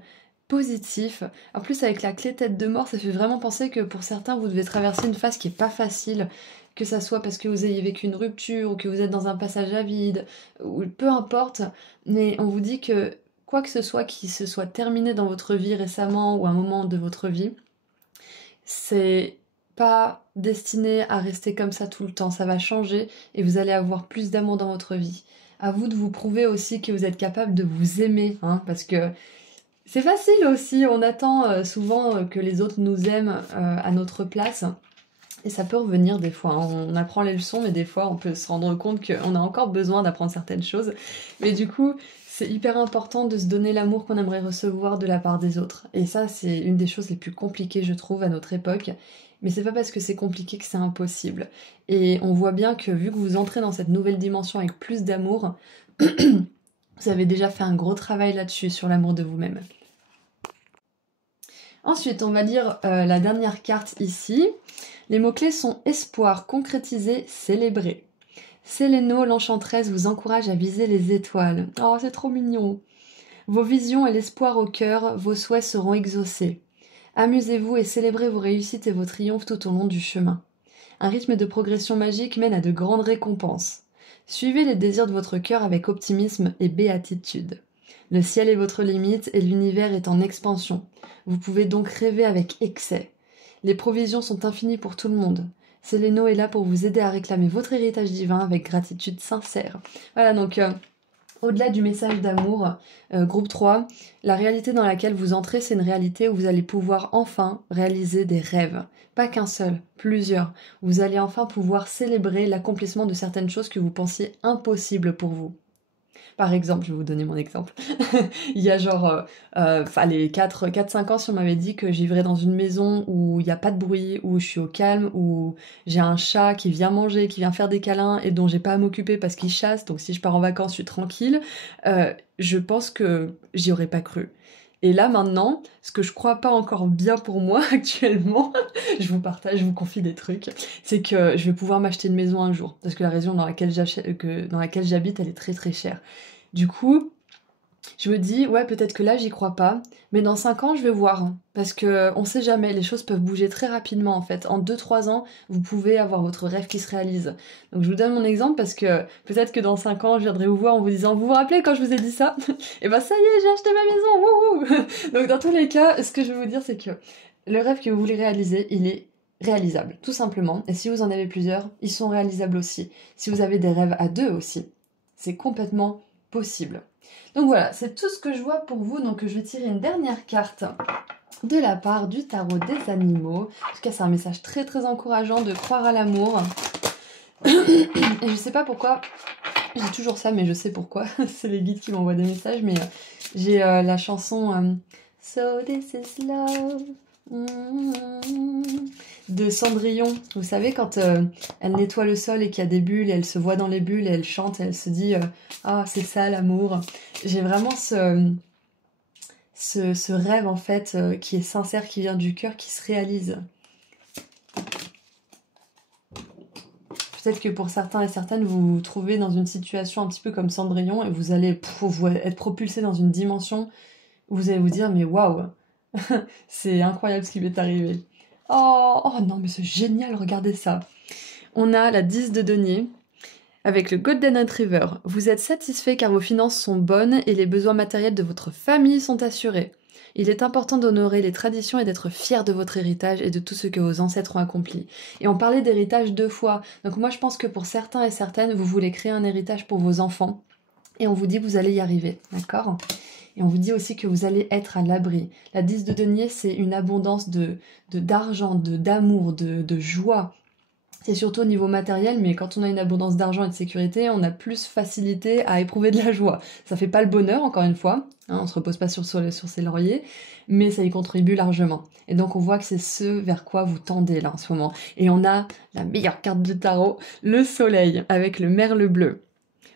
positif. En plus, avec la clé tête de mort, ça fait vraiment penser que pour certains, vous devez traverser une phase qui est pas facile, que ça soit parce que vous ayez vécu une rupture ou que vous êtes dans un passage à vide, ou peu importe, mais on vous dit que quoi que ce soit qui se soit terminé dans votre vie récemment ou à un moment de votre vie, c'est pas destiné à rester comme ça tout le temps, ça va changer et vous allez avoir plus d'amour dans votre vie. À vous de vous prouver aussi que vous êtes capable de vous aimer, hein, parce que c'est facile aussi, on attend souvent que les autres nous aiment à notre place. Et ça peut revenir des fois, hein. On apprend les leçons, mais des fois on peut se rendre compte qu'on a encore besoin d'apprendre certaines choses. Mais du coup, c'est hyper important de se donner l'amour qu'on aimerait recevoir de la part des autres. Et ça, c'est une des choses les plus compliquées, je trouve, à notre époque. Mais c'est pas parce que c'est compliqué que c'est impossible. Et on voit bien que vu que vous entrez dans cette nouvelle dimension avec plus d'amour, vous avez déjà fait un gros travail là-dessus, sur l'amour de vous-même. Ensuite, on va lire la dernière carte ici. Les mots-clés sont espoir, concrétisé, célébrer. Séléno, l'enchanteresse, vous encourage à viser les étoiles. Oh, c'est trop mignon. Vos visions et l'espoir au cœur, vos souhaits seront exaucés. Amusez-vous et célébrez vos réussites et vos triomphes tout au long du chemin. Un rythme de progression magique mène à de grandes récompenses. Suivez les désirs de votre cœur avec optimisme et béatitude. Le ciel est votre limite et l'univers est en expansion. Vous pouvez donc rêver avec excès. Les provisions sont infinies pour tout le monde. Séléno est là pour vous aider à réclamer votre héritage divin avec gratitude sincère. Voilà, donc au-delà du message d'amour, groupe 3, la réalité dans laquelle vous entrez, c'est une réalité où vous allez pouvoir enfin réaliser des rêves. Pas qu'un seul, plusieurs. Vous allez enfin pouvoir célébrer l'accomplissement de certaines choses que vous pensiez impossibles pour vous. Par exemple, je vais vous donner mon exemple. Il y a genre, les 4-5 ans, si on m'avait dit que je vivrais dans une maison où il n'y a pas de bruit, où je suis au calme, où j'ai un chat qui vient manger, qui vient faire des câlins et dont j'ai pas à m'occuper parce qu'il chasse, donc si je pars en vacances, je suis tranquille, je pense que j'y aurais pas cru. Et là maintenant, ce que je crois pas encore bien pour moi actuellement, je vous partage, je vous confie des trucs, c'est que je vais pouvoir m'acheter une maison un jour, parce que la région dans laquelle j'habite, elle est très très chère. Du coup, je me dis, ouais, peut-être que là, j'y crois pas, mais dans 5 ans, je vais voir. Parce que on sait jamais, les choses peuvent bouger très rapidement, en fait. En 2-3 ans, vous pouvez avoir votre rêve qui se réalise. Donc, je vous donne mon exemple parce que peut-être que dans 5 ans, je viendrai vous voir en vous disant, vous vous rappelez quand je vous ai dit ça? Et ben, ça y est, j'ai acheté ma maison, wouhou! Donc, dans tous les cas, ce que je veux vous dire, c'est que le rêve que vous voulez réaliser, il est réalisable, tout simplement. Et si vous en avez plusieurs, ils sont réalisables aussi. Si vous avez des rêves à deux aussi, c'est complètement possible. Donc voilà, c'est tout ce que je vois pour vous. Donc je vais tirer une dernière carte de la part du tarot des animaux. En tout cas, c'est un message très très encourageant de croire à l'amour. Et je sais pas pourquoi, j'ai toujours ça, mais je sais pourquoi. C'est les guides qui m'envoient des messages, mais j'ai la chanson So This Is Love de Cendrillon. Vous savez, quand elle nettoie le sol et qu'il y a des bulles, et elle se voit dans les bulles, et elle chante, et elle se dit ah, c'est ça l'amour. J'ai vraiment ce rêve, en fait, qui est sincère, qui vient du cœur, qui se réalise. Peut-être que pour certains et certaines, vous vous trouvez dans une situation un petit peu comme Cendrillon, et vous allez vous être propulsé dans une dimension où vous allez vous dire, mais waouh, c'est incroyable ce qui m'est arrivé. Oh, oh non, mais c'est génial, regardez ça. On a la 10 de denier avec le Golden Retriever. Vous êtes satisfait car vos finances sont bonnes et les besoins matériels de votre famille sont assurés. Il est important d'honorer les traditions et d'être fier de votre héritage et de tout ce que vos ancêtres ont accompli. Et on parlait d'héritage 2 fois. Donc moi je pense que pour certains et certaines, vous voulez créer un héritage pour vos enfants. Et on vous dit que vous allez y arriver, d'accord ? Et on vous dit aussi que vous allez être à l'abri. La 10 de denier, c'est une abondance d'argent, d'amour, de joie. C'est surtout au niveau matériel, mais quand on a une abondance d'argent et de sécurité, on a plus facilité à éprouver de la joie. Ça fait pas le bonheur, encore une fois, hein, on se repose pas sur ses lauriers, mais ça y contribue largement. Et donc on voit que c'est ce vers quoi vous tendez là en ce moment. Et on a la meilleure carte du tarot, le soleil, avec le merle bleu.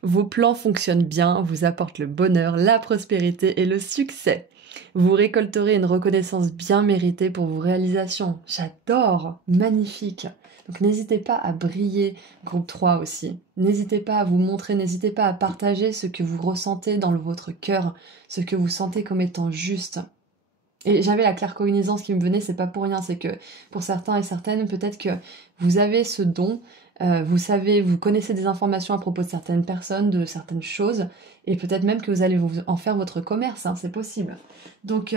Vos plans fonctionnent bien, vous apportent le bonheur, la prospérité et le succès. Vous récolterez une reconnaissance bien méritée pour vos réalisations. J'adore, magnifique. Donc n'hésitez pas à briller, groupe 3 aussi. N'hésitez pas à vous montrer, n'hésitez pas à partager ce que vous ressentez dans votre cœur, ce que vous sentez comme étant juste. Et j'avais la claircognizance qui me venait, c'est pas pour rien, c'est que pour certains et certaines, peut-être que vous avez ce don, vous savez, vous connaissez des informations à propos de certaines personnes, de certaines choses, et peut-être même que vous allez en faire votre commerce, hein, c'est possible. Donc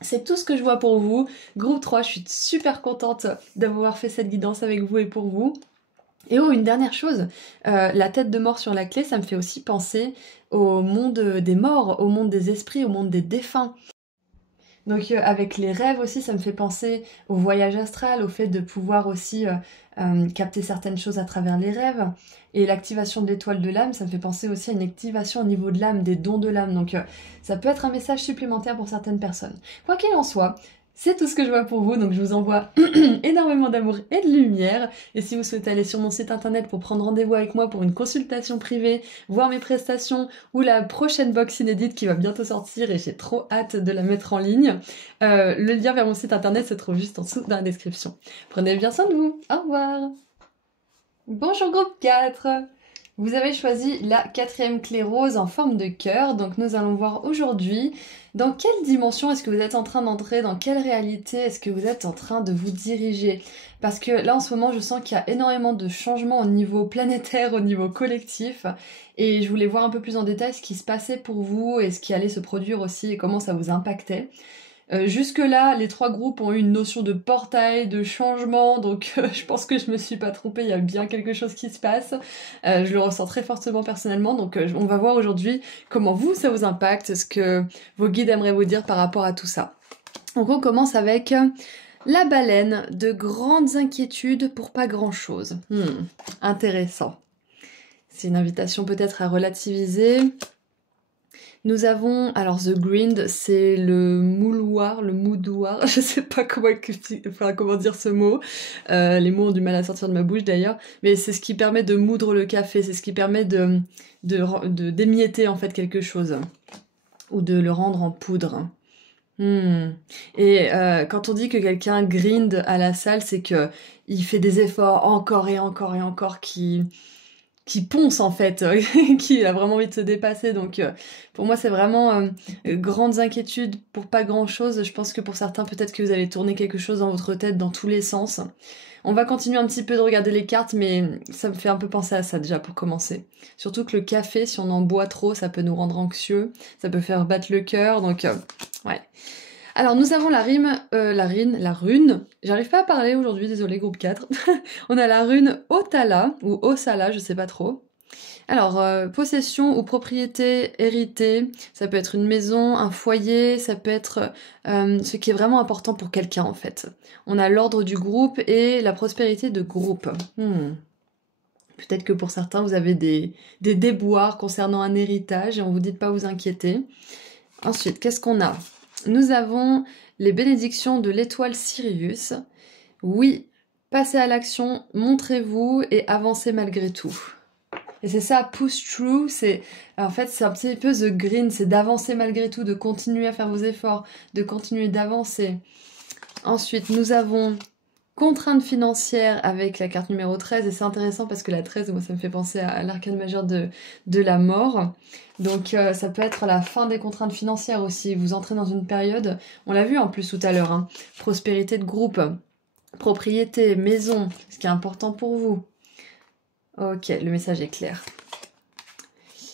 c'est tout ce que je vois pour vous. Groupe 3, je suis super contente d'avoir fait cette guidance avec vous et pour vous. Et oh, une dernière chose, la tête de mort sur la clé, ça me fait aussi penser au monde des morts, au monde des esprits, au monde des défunts. Donc avec les rêves aussi, ça me fait penser au voyage astral, au fait de pouvoir aussi capter certaines choses à travers les rêves. Et l'activation de l'étoile de l'âme, ça me fait penser aussi à une activation au niveau de l'âme, des dons de l'âme. Donc ça peut être un message supplémentaire pour certaines personnes. Quoi qu'il en soit, c'est tout ce que je vois pour vous, donc je vous envoie énormément d'amour et de lumière. Et si vous souhaitez aller sur mon site internet pour prendre rendez-vous avec moi pour une consultation privée, voir mes prestations ou la prochaine box inédite qui va bientôt sortir et j'ai trop hâte de la mettre en ligne, le lien vers mon site internet se trouve juste en dessous dans la description. Prenez bien soin de vous, au revoir. Bonjour groupe 4. Vous avez choisi la 4e clé rose en forme de cœur, donc nous allons voir aujourd'hui dans quelle dimension est-ce que vous êtes en train d'entrer, dans quelle réalité est-ce que vous êtes en train de vous diriger. Parce que là en ce moment je sens qu'il y a énormément de changements au niveau planétaire, au niveau collectif, et je voulais voir un peu plus en détail ce qui se passait pour vous et ce qui allait se produire aussi et comment ça vous impactait. Jusque-là, les 3 groupes ont eu une notion de portail, de changement, donc je pense que je me suis pas trompée, il y a bien quelque chose qui se passe. Je le ressens très fortement personnellement, donc on va voir aujourd'hui comment vous, ça vous impacte, ce que vos guides aimeraient vous dire par rapport à tout ça. Donc on commence avec la baleine, de grandes inquiétudes pour pas grand-chose. Intéressant. C'est une invitation peut-être à relativiser. Nous avons, alors The Grind, c'est le mouloir, le moudoir, je sais pas comment dire ce mot, les mots ont du mal à sortir de ma bouche d'ailleurs, mais c'est ce qui permet de moudre le café, c'est ce qui permet d'émietter en fait quelque chose, ou de le rendre en poudre. Et quand on dit que quelqu'un grind à la salle, c'est que il fait des efforts encore et encore et encore qui qui ponce en fait, qui a vraiment envie de se dépasser. Donc pour moi c'est vraiment grandes inquiétudes pour pas grand chose. Je pense que pour certains peut-être que vous avez tourné quelque chose dans votre tête dans tous les sens. On va continuer un petit peu de regarder les cartes, mais ça me fait un peu penser à ça déjà pour commencer. Surtout que le café, si on en boit trop, ça peut nous rendre anxieux, ça peut faire battre le cœur, donc ouais. Alors nous avons la rune, j'arrive pas à parler aujourd'hui, désolé groupe 4. On a la rune Otala, ou Osala, je sais pas trop. Alors, possession ou propriété héritée, ça peut être une maison, un foyer, ça peut être ce qui est vraiment important pour quelqu'un en fait. On a l'ordre du groupe et la prospérité de groupe. Peut-être que pour certains, vous avez des déboires concernant un héritage et on vous dit de pas vous inquiéter. Ensuite, qu'est-ce qu'on a? Nous avons les bénédictions de l'étoile Sirius. Oui, passez à l'action, montrez-vous et avancez malgré tout. Et c'est ça, push through, en fait c'est un petit peu the green, c'est d'avancer malgré tout, de continuer à faire vos efforts, de continuer d'avancer. Ensuite, nous avons contrainte financière avec la carte numéro 13, et c'est intéressant parce que la 13, moi ça me fait penser à l'arcane majeur de la mort. Donc ça peut être la fin des contraintes financières aussi, vous entrez dans une période, on l'a vu en plus tout à l'heure, hein, prospérité de groupe, propriété, maison, ce qui est important pour vous. Ok, le message est clair.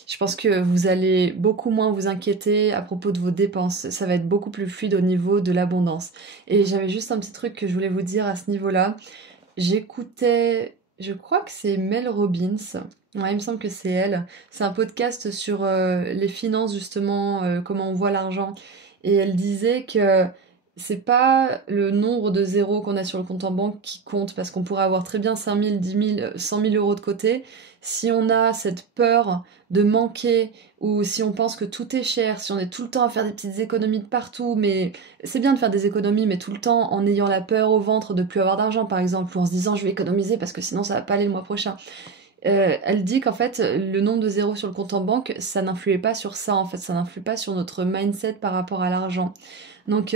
Je pense que vous allez beaucoup moins vous inquiéter à propos de vos dépenses. Ça va être beaucoup plus fluide au niveau de l'abondance. Et j'avais juste un petit truc que je voulais vous dire à ce niveau-là. J'écoutais, je crois que c'est Mel Robbins. Ouais, il me semble que c'est elle. C'est un podcast sur les finances, justement, comment on voit l'argent. Et elle disait que c'est pas le nombre de zéros qu'on a sur le compte en banque qui compte, parce qu'on pourrait avoir très bien 5 000, 10 000, 100 000 euros de côté. Si on a cette peur de manquer, ou si on pense que tout est cher, si on est tout le temps à faire des petites économies de partout, mais c'est bien de faire des économies, mais tout le temps en ayant la peur au ventre de plus avoir d'argent, par exemple, ou en se disant je vais économiser parce que sinon ça va pas aller le mois prochain. Elle dit qu'en fait, le nombre de zéros sur le compte en banque, ça n'influait pas sur ça, en fait, ça n'influe pas sur notre mindset par rapport à l'argent. Donc,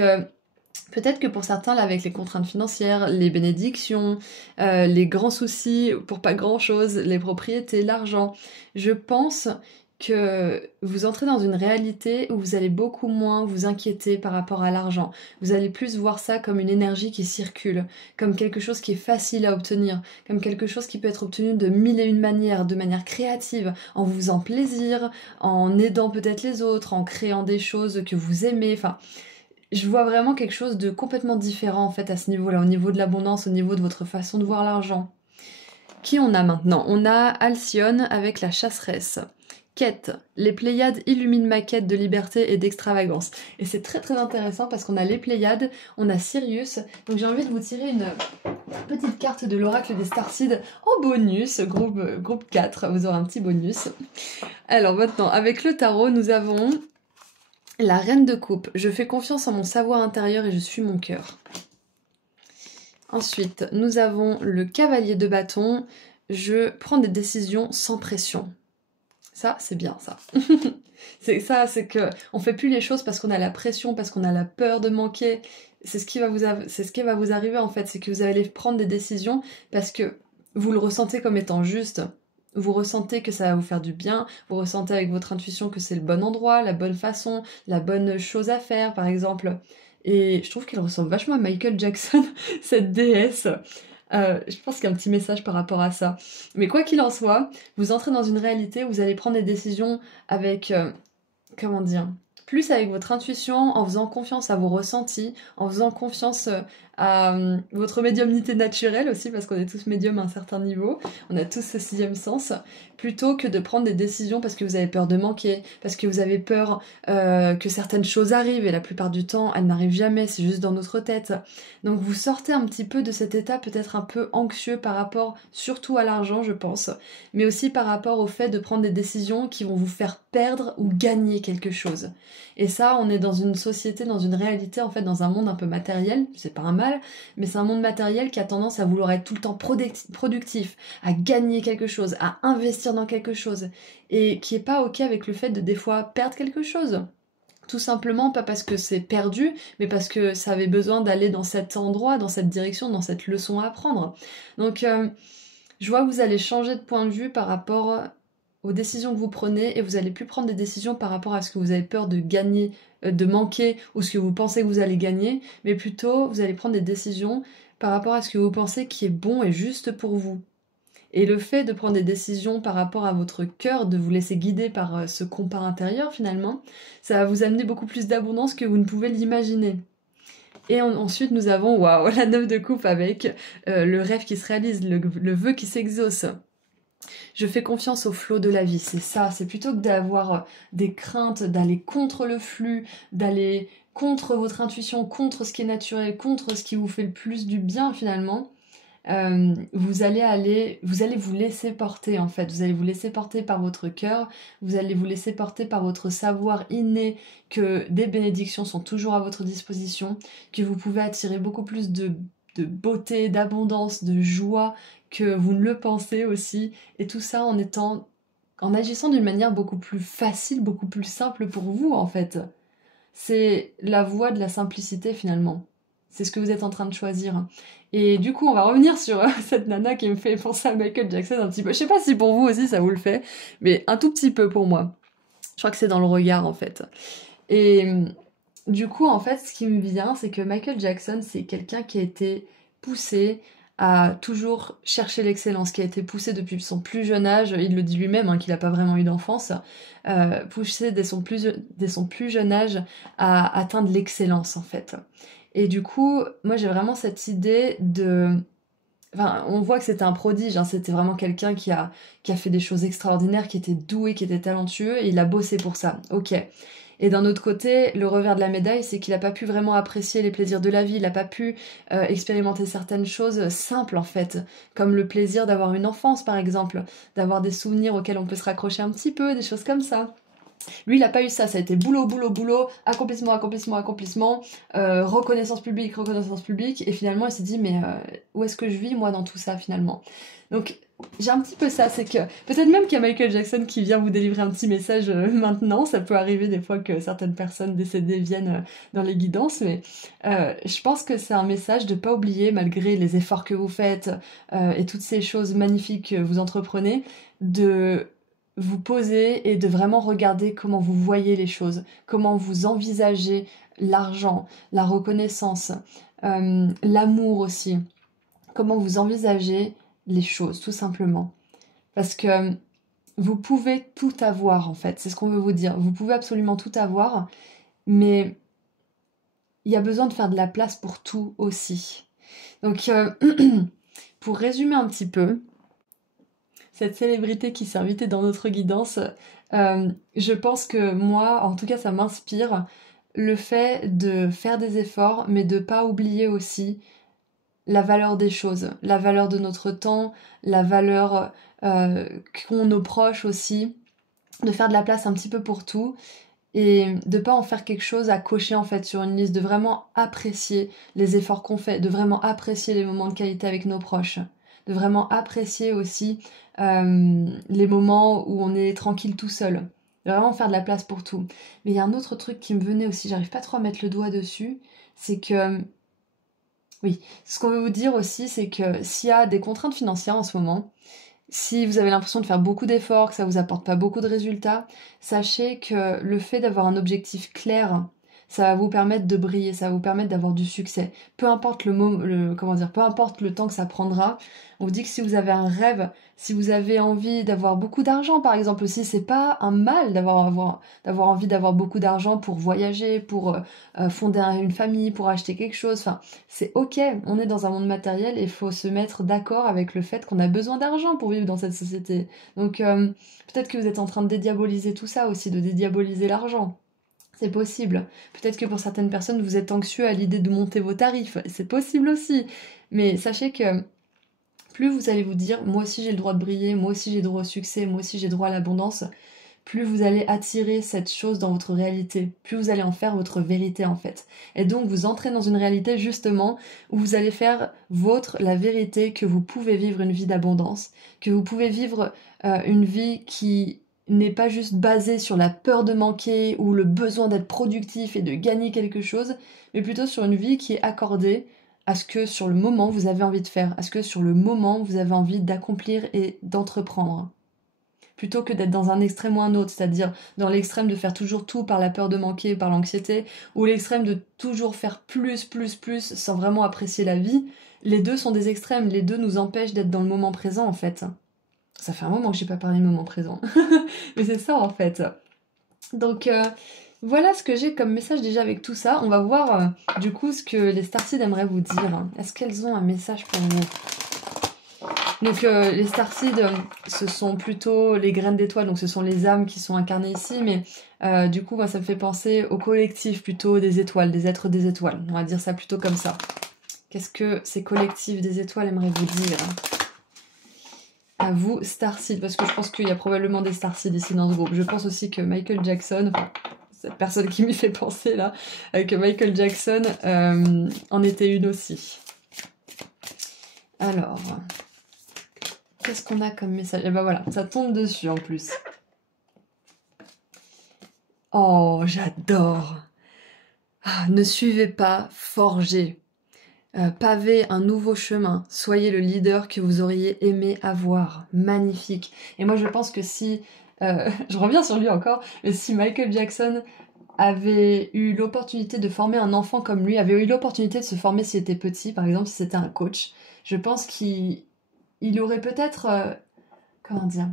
peut-être que pour certains, là, avec les contraintes financières, les bénédictions, les grands soucis pour pas grand-chose, les propriétés, l'argent, je pense que vous entrez dans une réalité où vous allez beaucoup moins vous inquiéter par rapport à l'argent. Vous allez plus voir ça comme une énergie qui circule, comme quelque chose qui est facile à obtenir, comme quelque chose qui peut être obtenu de mille et une manières, de manière créative, en vous faisant plaisir, en aidant peut-être les autres, en créant des choses que vous aimez, enfin... Je vois vraiment quelque chose de complètement différent en fait à ce niveau-là, au niveau de l'abondance, au niveau de votre façon de voir l'argent. Qui on a maintenant? On a Alcyone avec la chasseresse. Quête, les Pléiades illuminent ma quête de liberté et d'extravagance. Et c'est très très intéressant parce qu'on a les Pléiades, on a Sirius, donc j'ai envie de vous tirer une petite carte de l'oracle des Starseeds en bonus, groupe 4, vous aurez un petit bonus. Alors maintenant, avec le tarot, nous avons la reine de coupe. Je fais confiance en mon savoir intérieur et je suis mon cœur. Ensuite, nous avons le cavalier de bâton. Je prends des décisions sans pression. Ça, c'est bien, ça. c'est que on fait plus les choses parce qu'on a la pression, parce qu'on a la peur de manquer. C'est ce qui va vous arriver, en fait. C'est que vous allez prendre des décisions parce que vous le ressentez comme étant juste. Vous ressentez que ça va vous faire du bien, vous ressentez avec votre intuition que c'est le bon endroit, la bonne façon, la bonne chose à faire, par exemple. Et je trouve qu'elle ressemble vachement à Michael Jackson, cette déesse. Je pense qu'il y a un petit message par rapport à ça. Mais quoi qu'il en soit, vous entrez dans une réalité où vous allez prendre des décisions avec... comment dire ? Plus avec votre intuition, en faisant confiance à vos ressentis, en faisant confiance à votre médiumnité naturelle aussi, parce qu'on est tous médiums à un certain niveau, on a tous ce sixième sens, plutôt que de prendre des décisions parce que vous avez peur de manquer, parce que vous avez peur que certaines choses arrivent, et la plupart du temps, elles n'arrivent jamais, c'est juste dans notre tête. Donc vous sortez un petit peu de cet état peut-être un peu anxieux par rapport surtout à l'argent, je pense, mais aussi par rapport au fait de prendre des décisions qui vont vous faire perdre ou gagner quelque chose. Et ça, on est dans une société, dans une réalité, en fait, dans un monde un peu matériel, c'est pas un mal, mais c'est un monde matériel qui a tendance à vouloir être tout le temps productif, à gagner quelque chose, à investir dans quelque chose, et qui est pas ok avec le fait de des fois perdre quelque chose. Tout simplement, pas parce que c'est perdu, mais parce que ça avait besoin d'aller dans cet endroit, dans cette direction, dans cette leçon à apprendre. Donc, Je vois que vous allez changer de point de vue par rapport aux décisions que vous prenez et vous allez plus prendre des décisions par rapport à ce que vous avez peur de gagner, de manquer ou ce que vous pensez que vous allez gagner, mais plutôt vous allez prendre des décisions par rapport à ce que vous pensez qui est bon et juste pour vous. Et le fait de prendre des décisions par rapport à votre cœur, de vous laisser guider par ce compas intérieur finalement, ça va vous amener beaucoup plus d'abondance que vous ne pouvez l'imaginer. Et ensuite nous avons, waouh, la 9 de coupe avec le rêve qui se réalise, le vœu qui s'exauce. Je fais confiance au flot de la vie, c'est ça, c'est plutôt que d'avoir des craintes, d'aller contre le flux, d'aller contre votre intuition, contre ce qui est naturel, contre ce qui vous fait le plus du bien finalement. Vous allez vous laisser porter en fait, vous allez vous laisser porter par votre cœur, vous allez vous laisser porter par votre savoir inné que des bénédictions sont toujours à votre disposition, que vous pouvez attirer beaucoup plus de beauté, d'abondance, de joie que vous ne le pensez aussi, et tout ça en agissant d'une manière beaucoup plus facile, beaucoup plus simple pour vous en fait. C'est la voie de la simplicité finalement. C'est ce que vous êtes en train de choisir. Et du coup, on va revenir sur cette nana qui me fait penser à Michael Jackson un petit peu. Je sais pas si pour vous aussi ça vous le fait, mais un tout petit peu pour moi. Je crois que c'est dans le regard en fait. Et du coup, en fait, ce qui me vient, c'est que Michael Jackson, c'est quelqu'un qui a été poussé à toujours chercher l'excellence, qui a été poussé depuis son plus jeune âge, il le dit lui-même, hein, qu'il n'a pas vraiment eu d'enfance, poussé dès son plus jeune âge à atteindre l'excellence en fait. Et du coup, moi j'ai vraiment cette idée de... Enfin, on voit que c'était un prodige, hein, c'était vraiment quelqu'un qui a fait des choses extraordinaires, qui était doué, qui était talentueux, et il a bossé pour ça, ok. Et d'un autre côté, le revers de la médaille, c'est qu'il n'a pas pu vraiment apprécier les plaisirs de la vie, il n'a pas pu expérimenter certaines choses simples en fait, comme le plaisir d'avoir une enfance par exemple, d'avoir des souvenirs auxquels on peut se raccrocher un petit peu, des choses comme ça. Lui, il n'a pas eu ça, ça a été boulot, boulot, boulot, accomplissement, accomplissement, accomplissement, reconnaissance publique, et finalement il s'est dit, mais où est-ce que je vis moi dans tout ça finalement? Donc j'ai un petit peu ça, c'est que peut-être même qu'il y a Michael Jackson qui vient vous délivrer un petit message maintenant, ça peut arriver des fois que certaines personnes décédées viennent dans les guidances, mais je pense que c'est un message de pas oublier, malgré les efforts que vous faites et toutes ces choses magnifiques que vous entreprenez, de vous poser et de vraiment regarder comment vous voyez les choses, comment vous envisagez l'argent, la reconnaissance, l'amour aussi, comment vous envisagez les choses tout simplement. Parce que vous pouvez tout avoir en fait, c'est ce qu'on veut vous dire, vous pouvez absolument tout avoir, mais il y a besoin de faire de la place pour tout aussi. Donc pour résumer un petit peu, cette célébrité qui s'est invitée dans notre guidance, je pense que moi, en tout cas ça m'inspire, le fait de faire des efforts, mais de pas oublier aussi la valeur des choses, la valeur de notre temps, la valeur qu'ont nos proches aussi, de faire de la place un petit peu pour tout, et de pas en faire quelque chose à cocher en fait sur une liste, de vraiment apprécier les efforts qu'on fait, de vraiment apprécier les moments de qualité avec nos proches, de vraiment apprécier aussi les moments où on est tranquille tout seul, de vraiment faire de la place pour tout. Mais il y a un autre truc qui me venait aussi, j'arrive pas trop à mettre le doigt dessus, c'est que oui, ce qu'on veut vous dire aussi, c'est que s'il y a des contraintes financières en ce moment, si vous avez l'impression de faire beaucoup d'efforts, que ça vous apporte pas beaucoup de résultats, sachez que le fait d'avoir un objectif clair, ça va vous permettre de briller, ça va vous permettre d'avoir du succès. Peu importe peu importe le temps que ça prendra. On vous dit que si vous avez un rêve, si vous avez envie d'avoir beaucoup d'argent, par exemple aussi, c'est pas un mal d'avoir envie d'avoir beaucoup d'argent pour voyager, pour fonder une famille, pour acheter quelque chose. Enfin, c'est ok. On est dans un monde matériel et il faut se mettre d'accord avec le fait qu'on a besoin d'argent pour vivre dans cette société. Donc peut-être que vous êtes en train de dédiaboliser tout ça aussi, de dédiaboliser l'argent. C'est possible. Peut-être que pour certaines personnes, vous êtes anxieux à l'idée de monter vos tarifs. C'est possible aussi. Mais sachez que plus vous allez vous dire, moi aussi j'ai le droit de briller, moi aussi j'ai droit au succès, moi aussi j'ai droit à l'abondance, plus vous allez attirer cette chose dans votre réalité, plus vous allez en faire votre vérité en fait. Et donc vous entrez dans une réalité justement où vous allez faire la vérité que vous pouvez vivre une vie d'abondance, que vous pouvez vivre une vie qui n'est pas juste basée sur la peur de manquer ou le besoin d'être productif et de gagner quelque chose, mais plutôt sur une vie qui est accordée à ce que sur le moment vous avez envie de faire, à ce que sur le moment vous avez envie d'accomplir et d'entreprendre. Plutôt que d'être dans un extrême ou un autre, c'est-à-dire dans l'extrême de faire toujours tout par la peur de manquer, par l'anxiété, ou l'extrême de toujours faire plus, sans vraiment apprécier la vie. Les deux sont des extrêmes, les deux nous empêchent d'être dans le moment présent en fait. Ça fait un moment que j'ai pas parlé moment présent, mais c'est ça en fait. Donc voilà ce que j'ai comme message déjà avec tout ça. On va voir du coup ce que les starseeds aimeraient vous dire. Est-ce qu'elles ont un message pour vous? Donc les starseeds, ce sont plutôt les graines d'étoiles, donc ce sont les âmes qui sont incarnées ici, mais du coup moi ça me fait penser au collectif plutôt des étoiles, des êtres des étoiles. On va dire ça plutôt comme ça. Qu'est-ce que ces collectifs des étoiles aimeraient vous dire? À vous, starseeds, parce que je pense qu'il y a probablement des starseeds ici dans ce groupe. Je pense aussi que Michael Jackson, enfin, cette personne qui m'y fait penser là, que Michael Jackson en était une aussi. Alors... qu'est-ce qu'on a comme message? Et ben voilà, ça tombe dessus en plus. Oh, j'adore. Ne suivez pas, forgez. Pavez un nouveau chemin. Soyez le leader que vous auriez aimé avoir. Magnifique. Et moi, je pense que si... je reviens sur lui encore, mais si Michael Jackson avait eu l'opportunité de former un enfant comme lui, avait eu l'opportunité de se former s'il était petit, par exemple, si c'était un coach, je pense qu'il aurait peut-être... comment dire?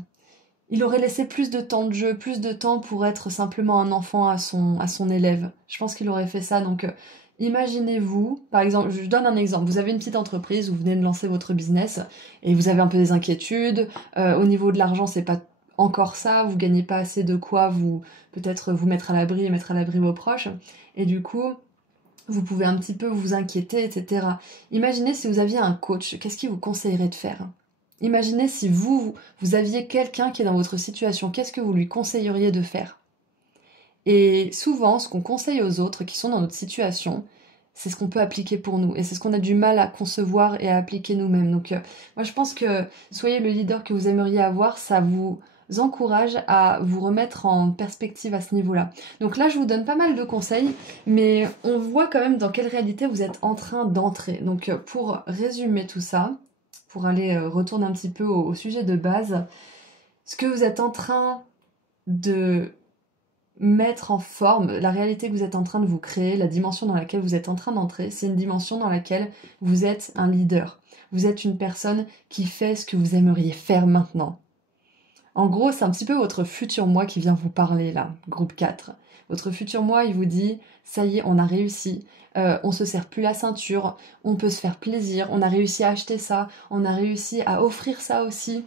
Il aurait laissé plus de temps de jeu, plus de temps pour être simplement un enfant à son élève. Je pense qu'il aurait fait ça. Donc, imaginez-vous, par exemple, je donne un exemple. Vous avez une petite entreprise, vous venez de lancer votre business et vous avez un peu des inquiétudes. Au niveau de l'argent, c'est pas encore ça. Vous gagnez pas assez de quoi peut-être vous mettre à l'abri et mettre à l'abri vos proches. Et du coup, vous pouvez un petit peu vous inquiéter, etc. Imaginez si vous aviez un coach, qu'est-ce qu'il vous conseillerait de faire? Imaginez si vous aviez quelqu'un qui est dans votre situation, qu'est-ce que vous lui conseilleriez de faire? Et souvent, ce qu'on conseille aux autres qui sont dans notre situation, c'est ce qu'on peut appliquer pour nous. Et c'est ce qu'on a du mal à concevoir et à appliquer nous-mêmes. Donc moi je pense que soyez le leader que vous aimeriez avoir, ça vous encourage à vous remettre en perspective à ce niveau-là. Donc là je vous donne pas mal de conseils, mais on voit quand même dans quelle réalité vous êtes en train d'entrer. Donc pour résumer tout ça, pour aller retourner un petit peu au sujet de base, ce que vous êtes en train de mettre en forme, la réalité que vous êtes en train de vous créer, la dimension dans laquelle vous êtes en train d'entrer, c'est une dimension dans laquelle vous êtes un leader. Vous êtes une personne qui fait ce que vous aimeriez faire maintenant. En gros, c'est un petit peu votre futur moi qui vient vous parler là, groupe 4. Votre futur moi, il vous dit, ça y est, on a réussi, on se serre plus la ceinture, on peut se faire plaisir, on a réussi à acheter ça, on a réussi à offrir ça aussi,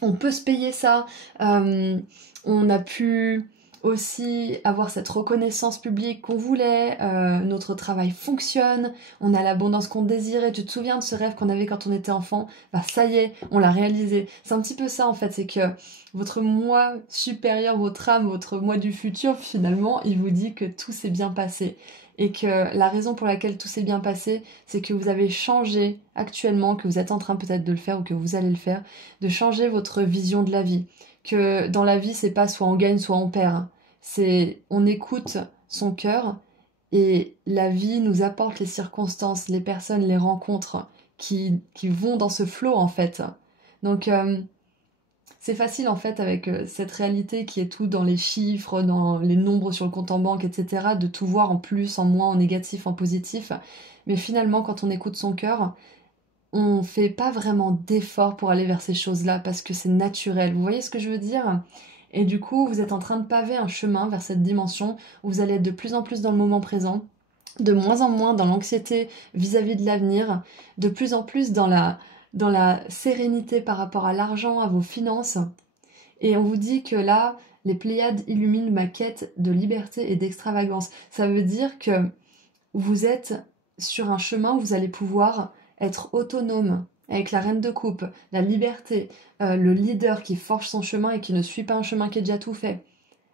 on peut se payer ça, on a pu aussi avoir cette reconnaissance publique qu'on voulait, notre travail fonctionne, on a l'abondance qu'on désirait. Tu te souviens de ce rêve qu'on avait quand on était enfant? Bah ça y est, on l'a réalisé. C'est un petit peu ça en fait, c'est que votre moi supérieur, votre âme, votre moi du futur, finalement, il vous dit que tout s'est bien passé. Et que la raison pour laquelle tout s'est bien passé, c'est que vous avez changé actuellement, que vous êtes en train peut-être de le faire ou que vous allez le faire, de changer votre vision de la vie. Que dans la vie, c'est pas soit on gagne, soit on perd. C'est on écoute son cœur et la vie nous apporte les circonstances, les personnes, les rencontres qui vont dans ce flot en fait. Donc c'est facile en fait avec cette réalité qui est tout dans les chiffres, dans les nombres sur le compte en banque, etc. de tout voir en plus, en moins, en négatif, en positif. Mais finalement, quand on écoute son cœur, on fait pas vraiment d'effort pour aller vers ces choses-là parce que c'est naturel. Vous voyez ce que je veux dire? Et du coup, vous êtes en train de paver un chemin vers cette dimension où vous allez être de plus en plus dans le moment présent, de moins en moins dans l'anxiété vis-à-vis de l'avenir, de plus en plus dans la sérénité par rapport à l'argent, à vos finances. Et on vous dit que là, les Pléiades illuminent ma quête de liberté et d'extravagance. Ça veut dire que vous êtes sur un chemin où vous allez pouvoir être autonome avec la reine de coupe, la liberté, le leader qui forge son chemin et qui ne suit pas un chemin qui est déjà tout fait.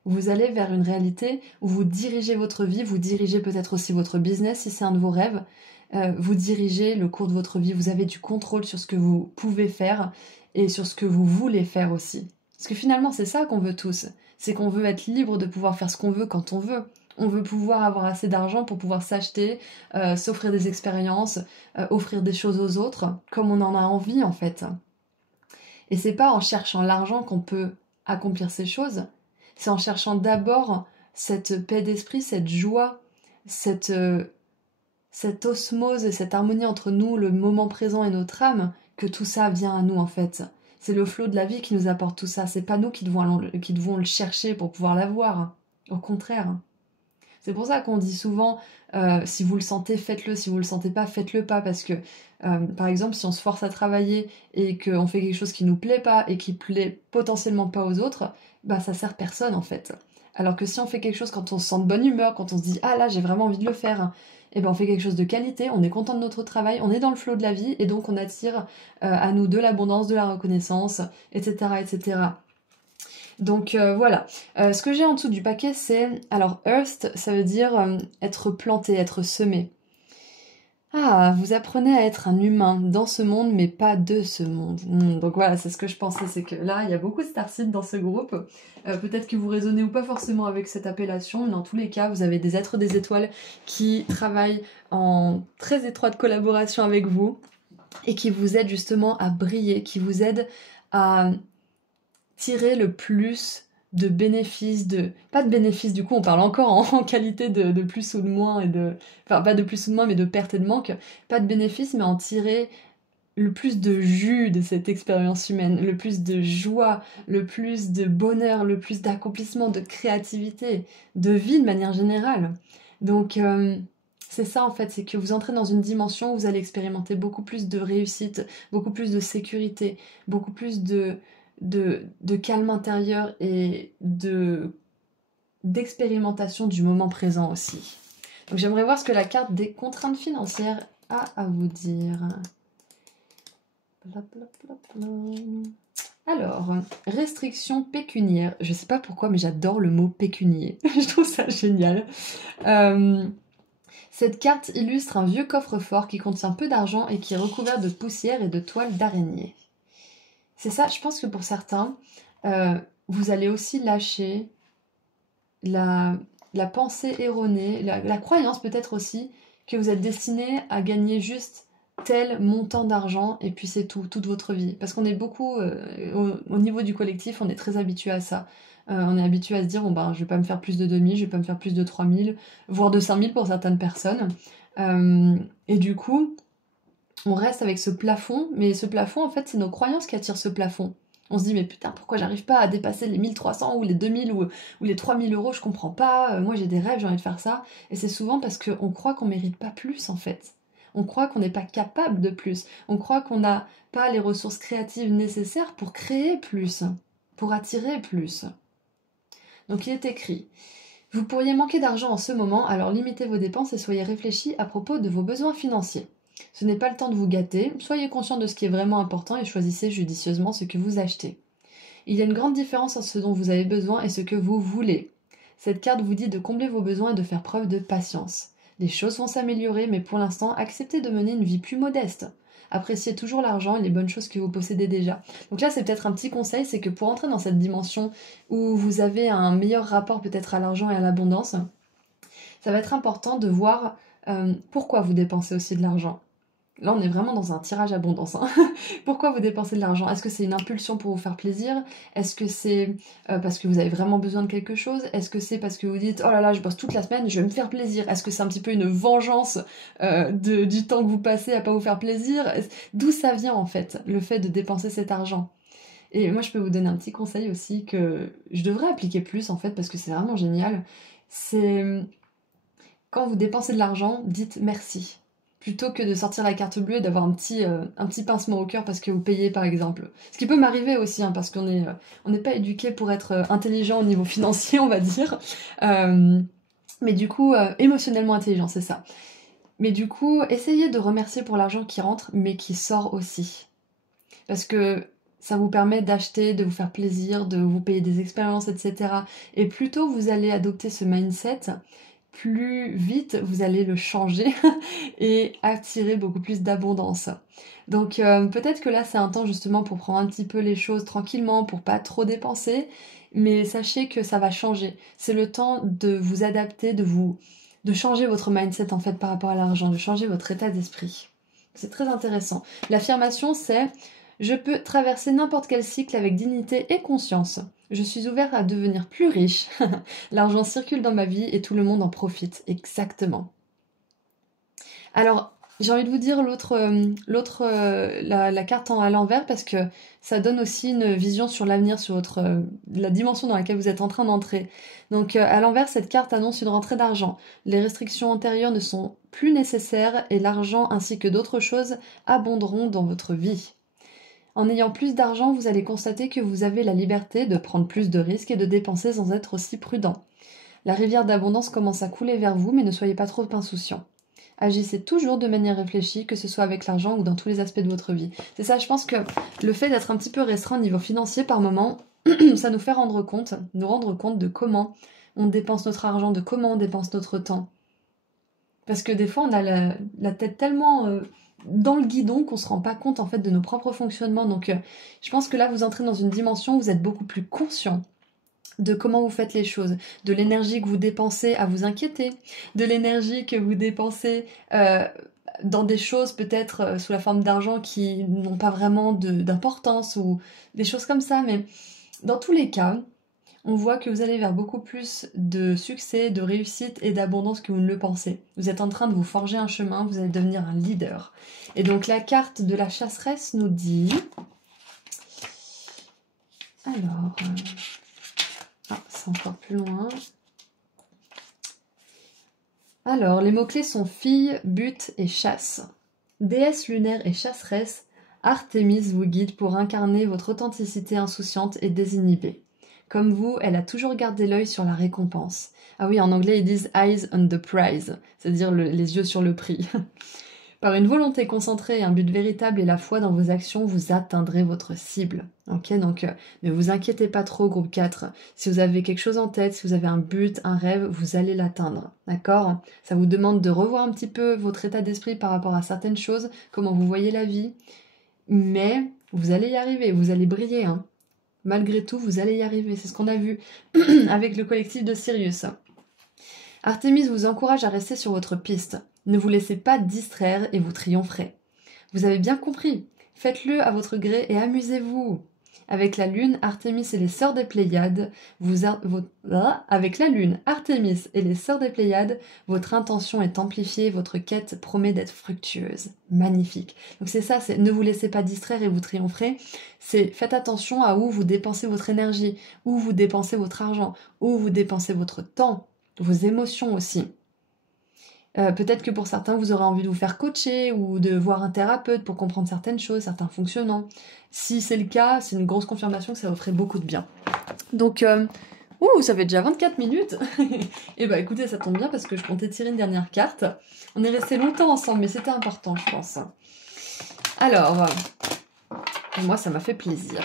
Vous allez vers une réalité où vous dirigez votre vie, vous dirigez peut-être aussi votre business si c'est un de vos rêves, vous dirigez le cours de votre vie, vous avez du contrôle sur ce que vous pouvez faire et sur ce que vous voulez faire aussi. Parce que finalement c'est ça qu'on veut tous, c'est qu'on veut être libre de pouvoir faire ce qu'on veut quand on veut. On veut pouvoir avoir assez d'argent pour pouvoir s'acheter, s'offrir des expériences, offrir des choses aux autres, comme on en a envie en fait. Et c'est pas en cherchant l'argent qu'on peut accomplir ces choses, c'est en cherchant d'abord cette paix d'esprit, cette joie, cette osmose et cette harmonie entre nous, le moment présent et notre âme, que tout ça vient à nous en fait. C'est le flot de la vie qui nous apporte tout ça, c'est pas nous qui devons le chercher pour pouvoir l'avoir. Au contraire. C'est pour ça qu'on dit souvent, si vous le sentez, faites-le, si vous le sentez pas, faites-le pas, parce que, par exemple, si on se force à travailler et qu'on fait quelque chose qui nous plaît pas et qui plaît potentiellement pas aux autres, bah ça sert personne en fait. Alors que si on fait quelque chose quand on se sent de bonne humeur, quand on se dit ah là j'ai vraiment envie de le faire, et ben on fait quelque chose de qualité, on est content de notre travail, on est dans le flot de la vie et donc on attire à nous de l'abondance, de la reconnaissance, etc. etc. Donc voilà. Ce que j'ai en dessous du paquet, c'est... Alors, earth, ça veut dire être planté, être semé. Ah, vous apprenez à être un humain dans ce monde, mais pas de ce monde. Donc voilà, c'est ce que je pensais, c'est que là, il y a beaucoup de starseeds dans ce groupe. Peut-être que vous raisonnez ou pas forcément avec cette appellation, mais dans tous les cas, vous avez des êtres des étoiles qui travaillent en très étroite collaboration avec vous et qui vous aident justement à briller, qui vous aident à tirer le plus de bénéfices, pas de bénéfices, du coup on parle encore en qualité de plus ou de moins, enfin pas de plus ou de moins mais de perte et de manque, pas de bénéfices mais en tirer le plus de jus de cette expérience humaine, le plus de joie, le plus de bonheur, le plus d'accomplissement, de créativité, de vie de manière générale. Donc c'est ça en fait, c'est que vous entrez dans une dimension où vous allez expérimenter beaucoup plus de réussite, beaucoup plus de sécurité, beaucoup plus de calme intérieur et d'expérimentation du moment présent aussi. Donc j'aimerais voir ce que la carte des contraintes financières a à vous dire. Alors, restriction pécuniaire. Je sais pas pourquoi, mais j'adore le mot pécunier. Je trouve ça génial. Cette carte illustre un vieux coffre-fort qui contient peu d'argent et qui est recouvert de poussière et de toiles d'araignée. C'est ça, je pense que pour certains, vous allez aussi lâcher la pensée erronée, la croyance peut-être aussi, que vous êtes destiné à gagner juste tel montant d'argent et puis c'est tout, toute votre vie. Parce qu'on est beaucoup, au niveau du collectif, on est très habitué à ça. On est habitué à se dire, bon ben, je vais pas me faire plus de 2000, je vais pas me faire plus de 3000, voire de 5000 pour certaines personnes. Et du coup, on reste avec ce plafond, mais ce plafond, en fait, c'est nos croyances qui attirent ce plafond. On se dit, mais putain, pourquoi j'arrive pas à dépasser les 1300 ou les 2000 ou les 3000 euros, je comprends pas, moi j'ai des rêves, j'ai envie de faire ça. Et c'est souvent parce qu'on croit qu'on mérite pas plus, en fait. On croit qu'on n'est pas capable de plus. On croit qu'on n'a pas les ressources créatives nécessaires pour créer plus, pour attirer plus. Donc il est écrit, vous pourriez manquer d'argent en ce moment, alors limitez vos dépenses et soyez réfléchis à propos de vos besoins financiers. Ce n'est pas le temps de vous gâter, soyez conscient de ce qui est vraiment important et choisissez judicieusement ce que vous achetez. Il y a une grande différence entre ce dont vous avez besoin et ce que vous voulez. Cette carte vous dit de combler vos besoins et de faire preuve de patience. Les choses vont s'améliorer, mais pour l'instant, acceptez de mener une vie plus modeste. Appréciez toujours l'argent et les bonnes choses que vous possédez déjà. Donc là, c'est peut-être un petit conseil, c'est que pour entrer dans cette dimension où vous avez un meilleur rapport peut-être à l'argent et à l'abondance, ça va être important de voir pourquoi vous dépensez aussi de l'argent. Là, on est vraiment dans un tirage abondance. Hein. Pourquoi vous dépensez de l'argent? Est-ce que c'est une impulsion pour vous faire plaisir? Est-ce que c'est parce que vous avez vraiment besoin de quelque chose? Est-ce que c'est parce que vous dites « Oh là là, je bosse toute la semaine, je vais me faire plaisir ». Est-ce que c'est un petit peu une vengeance du temps que vous passez à pas vous faire plaisir? D'où ça vient en fait, le fait de dépenser cet argent? Et moi, je peux vous donner un petit conseil aussi que je devrais appliquer plus en fait, parce que c'est vraiment génial. C'est quand vous dépensez de l'argent, dites merci. Plutôt que de sortir la carte bleue et d'avoir un petit pincement au cœur parce que vous payez par exemple. Ce qui peut m'arriver aussi, hein, parce qu'on n'est pas éduqué pour être intelligent au niveau financier, on va dire. Mais du coup, émotionnellement intelligent, c'est ça. Mais du coup, essayez de remercier pour l'argent qui rentre, mais qui sort aussi. Parce que ça vous permet d'acheter, de vous faire plaisir, de vous payer des expériences, etc. Et plus tôt vous allez adopter ce mindset, plus vite vous allez le changer et attirer beaucoup plus d'abondance. Donc peut-être que là c'est un temps justement pour prendre un petit peu les choses tranquillement, pour pas trop dépenser, mais sachez que ça va changer. C'est le temps de vous adapter, de changer votre mindset en fait par rapport à l'argent, de changer votre état d'esprit. C'est très intéressant. L'affirmation c'est « Je peux traverser n'importe quel cycle avec dignité et conscience. Je suis ouvert à devenir plus riche. L'argent circule dans ma vie et tout le monde en profite. » Exactement. Alors, j'ai envie de vous dire la carte à l'envers parce que ça donne aussi une vision sur l'avenir, sur la dimension dans laquelle vous êtes en train d'entrer. Donc à l'envers, cette carte annonce une rentrée d'argent. Les restrictions antérieures ne sont plus nécessaires et l'argent ainsi que d'autres choses abonderont dans votre vie. En ayant plus d'argent, vous allez constater que vous avez la liberté de prendre plus de risques et de dépenser sans être aussi prudent. La rivière d'abondance commence à couler vers vous, mais ne soyez pas trop insouciant. Agissez toujours de manière réfléchie, que ce soit avec l'argent ou dans tous les aspects de votre vie. C'est ça, je pense que le fait d'être un petit peu restreint au niveau financier par moment, ça nous fait nous rendre compte de comment on dépense notre argent, de comment on dépense notre temps. Parce que des fois, on a la tête tellement dans le guidon qu'on se rend pas compte en fait de nos propres fonctionnements. Donc je pense que là, vous entrez dans une dimension où vous êtes beaucoup plus conscient de comment vous faites les choses, de l'énergie que vous dépensez à vous inquiéter, de l'énergie que vous dépensez dans des choses peut-être sous la forme d'argent qui n'ont pas vraiment d'importance ou des choses comme ça. Mais dans tous les cas, on voit que vous allez vers beaucoup plus de succès, de réussite et d'abondance que vous ne le pensez. Vous êtes en train de vous forger un chemin, vous allez devenir un leader. Et donc la carte de la chasseresse nous dit... Alors... c'est encore plus loin. Alors, les mots-clés sont fille, but et chasse. Déesse lunaire et chasseresse, Artémis vous guide pour incarner votre authenticité insouciante et désinhibée. Comme vous, elle a toujours gardé l'œil sur la récompense. Ah oui, en anglais, ils disent « eyes on the prize », c'est-à-dire les yeux sur le prix. Par une volonté concentrée et un but véritable et la foi dans vos actions, vous atteindrez votre cible. Ok, donc ne vous inquiétez pas trop, groupe 4. Si vous avez quelque chose en tête, si vous avez un but, un rêve, vous allez l'atteindre. D'accord? Ça vous demande de revoir un petit peu votre état d'esprit par rapport à certaines choses, comment vous voyez la vie. Mais vous allez y arriver, vous allez briller. Hein. Malgré tout, vous allez y arriver. C'est ce qu'on a vu avec le collectif de Sirius. Artémis vous encourage à rester sur votre piste. Ne vous laissez pas distraire et vous triompherez. Vous avez bien compris. Faites-le à votre gré et amusez-vous. Avec la lune, Artémis et les sœurs des Pléiades, votre intention est amplifiée, votre quête promet d'être fructueuse. Magnifique. Donc c'est ça, c'est ne vous laissez pas distraire et vous triompherez. C'est faites attention à où vous dépensez votre énergie, où vous dépensez votre argent, où vous dépensez votre temps, vos émotions aussi. Peut-être que pour certains, vous aurez envie de vous faire coacher ou de voir un thérapeute pour comprendre certaines choses, certains fonctionnements. Si c'est le cas, c'est une grosse confirmation que ça vous ferait beaucoup de bien. Donc, ça fait déjà 24 minutes. Et bah écoutez, ça tombe bien parce que je comptais tirer une dernière carte. On est restés longtemps ensemble, mais c'était important, je pense. Alors, moi, ça m'a fait plaisir.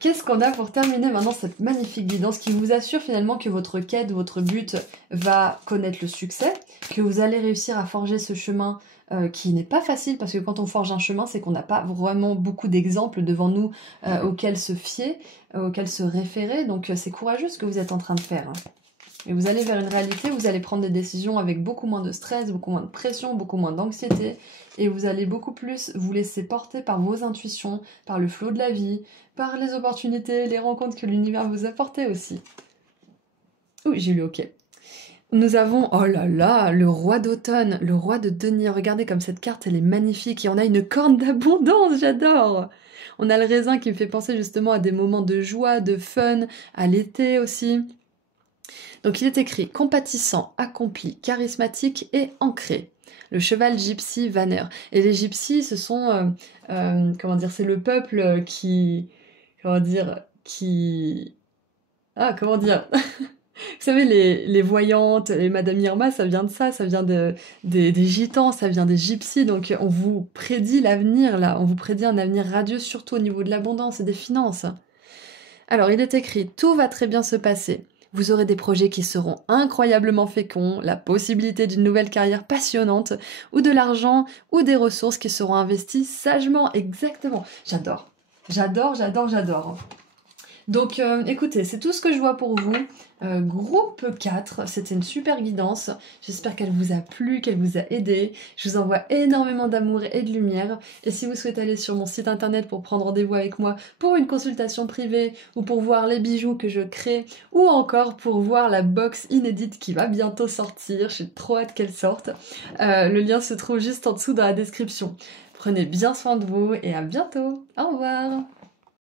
Qu'est-ce qu'on a pour terminer maintenant cette magnifique guidance qui vous assure finalement que votre quête, votre but va connaître le succès, que vous allez réussir à forger ce chemin qui n'est pas facile parce que quand on forge un chemin, c'est qu'on n'a pas vraiment beaucoup d'exemples devant nous auxquels se fier, auxquels se référer. Donc c'est courageux ce que vous êtes en train de faire. Hein. Et vous allez vers une réalité où vous allez prendre des décisions avec beaucoup moins de stress, beaucoup moins de pression, beaucoup moins d'anxiété. Et vous allez beaucoup plus vous laisser porter par vos intuitions, par le flot de la vie, par les opportunités, les rencontres que l'univers vous apporte aussi. Oui, j'ai lu OK. Nous avons, oh là là, le roi d'automne, le roi de denier. Regardez comme cette carte, elle est magnifique. Et on a une corne d'abondance, j'adore. On a le raisin qui me fait penser justement à des moments de joie, de fun, à l'été aussi. Donc il est écrit « compatissant, accompli, charismatique et ancré ». Le cheval gypsy Vanner. Et les gypsies, ce sont, c'est le peuple qui... Vous savez, les voyantes, les Madame Irma, ça vient de ça, ça vient des gitans, ça vient des gypsies. Donc on vous prédit l'avenir là, on vous prédit un avenir radieux, surtout au niveau de l'abondance et des finances. Alors il est écrit « tout va très bien se passer ». Vous aurez des projets qui seront incroyablement féconds, la possibilité d'une nouvelle carrière passionnante, ou de l'argent, ou des ressources qui seront investies sagement. Exactement. J'adore. J'adore, j'adore, j'adore. Donc écoutez, c'est tout ce que je vois pour vous. Groupe 4, c'était une super guidance. J'espère qu'elle vous a plu, qu'elle vous a aidé. Je vous envoie énormément d'amour et de lumière. Et si vous souhaitez aller sur mon site internet pour prendre rendez-vous avec moi pour une consultation privée ou pour voir les bijoux que je crée ou encore pour voir la box inédite qui va bientôt sortir, j'ai trop hâte qu'elle sorte, le lien se trouve juste en dessous dans la description. Prenez bien soin de vous et à bientôt. Au revoir.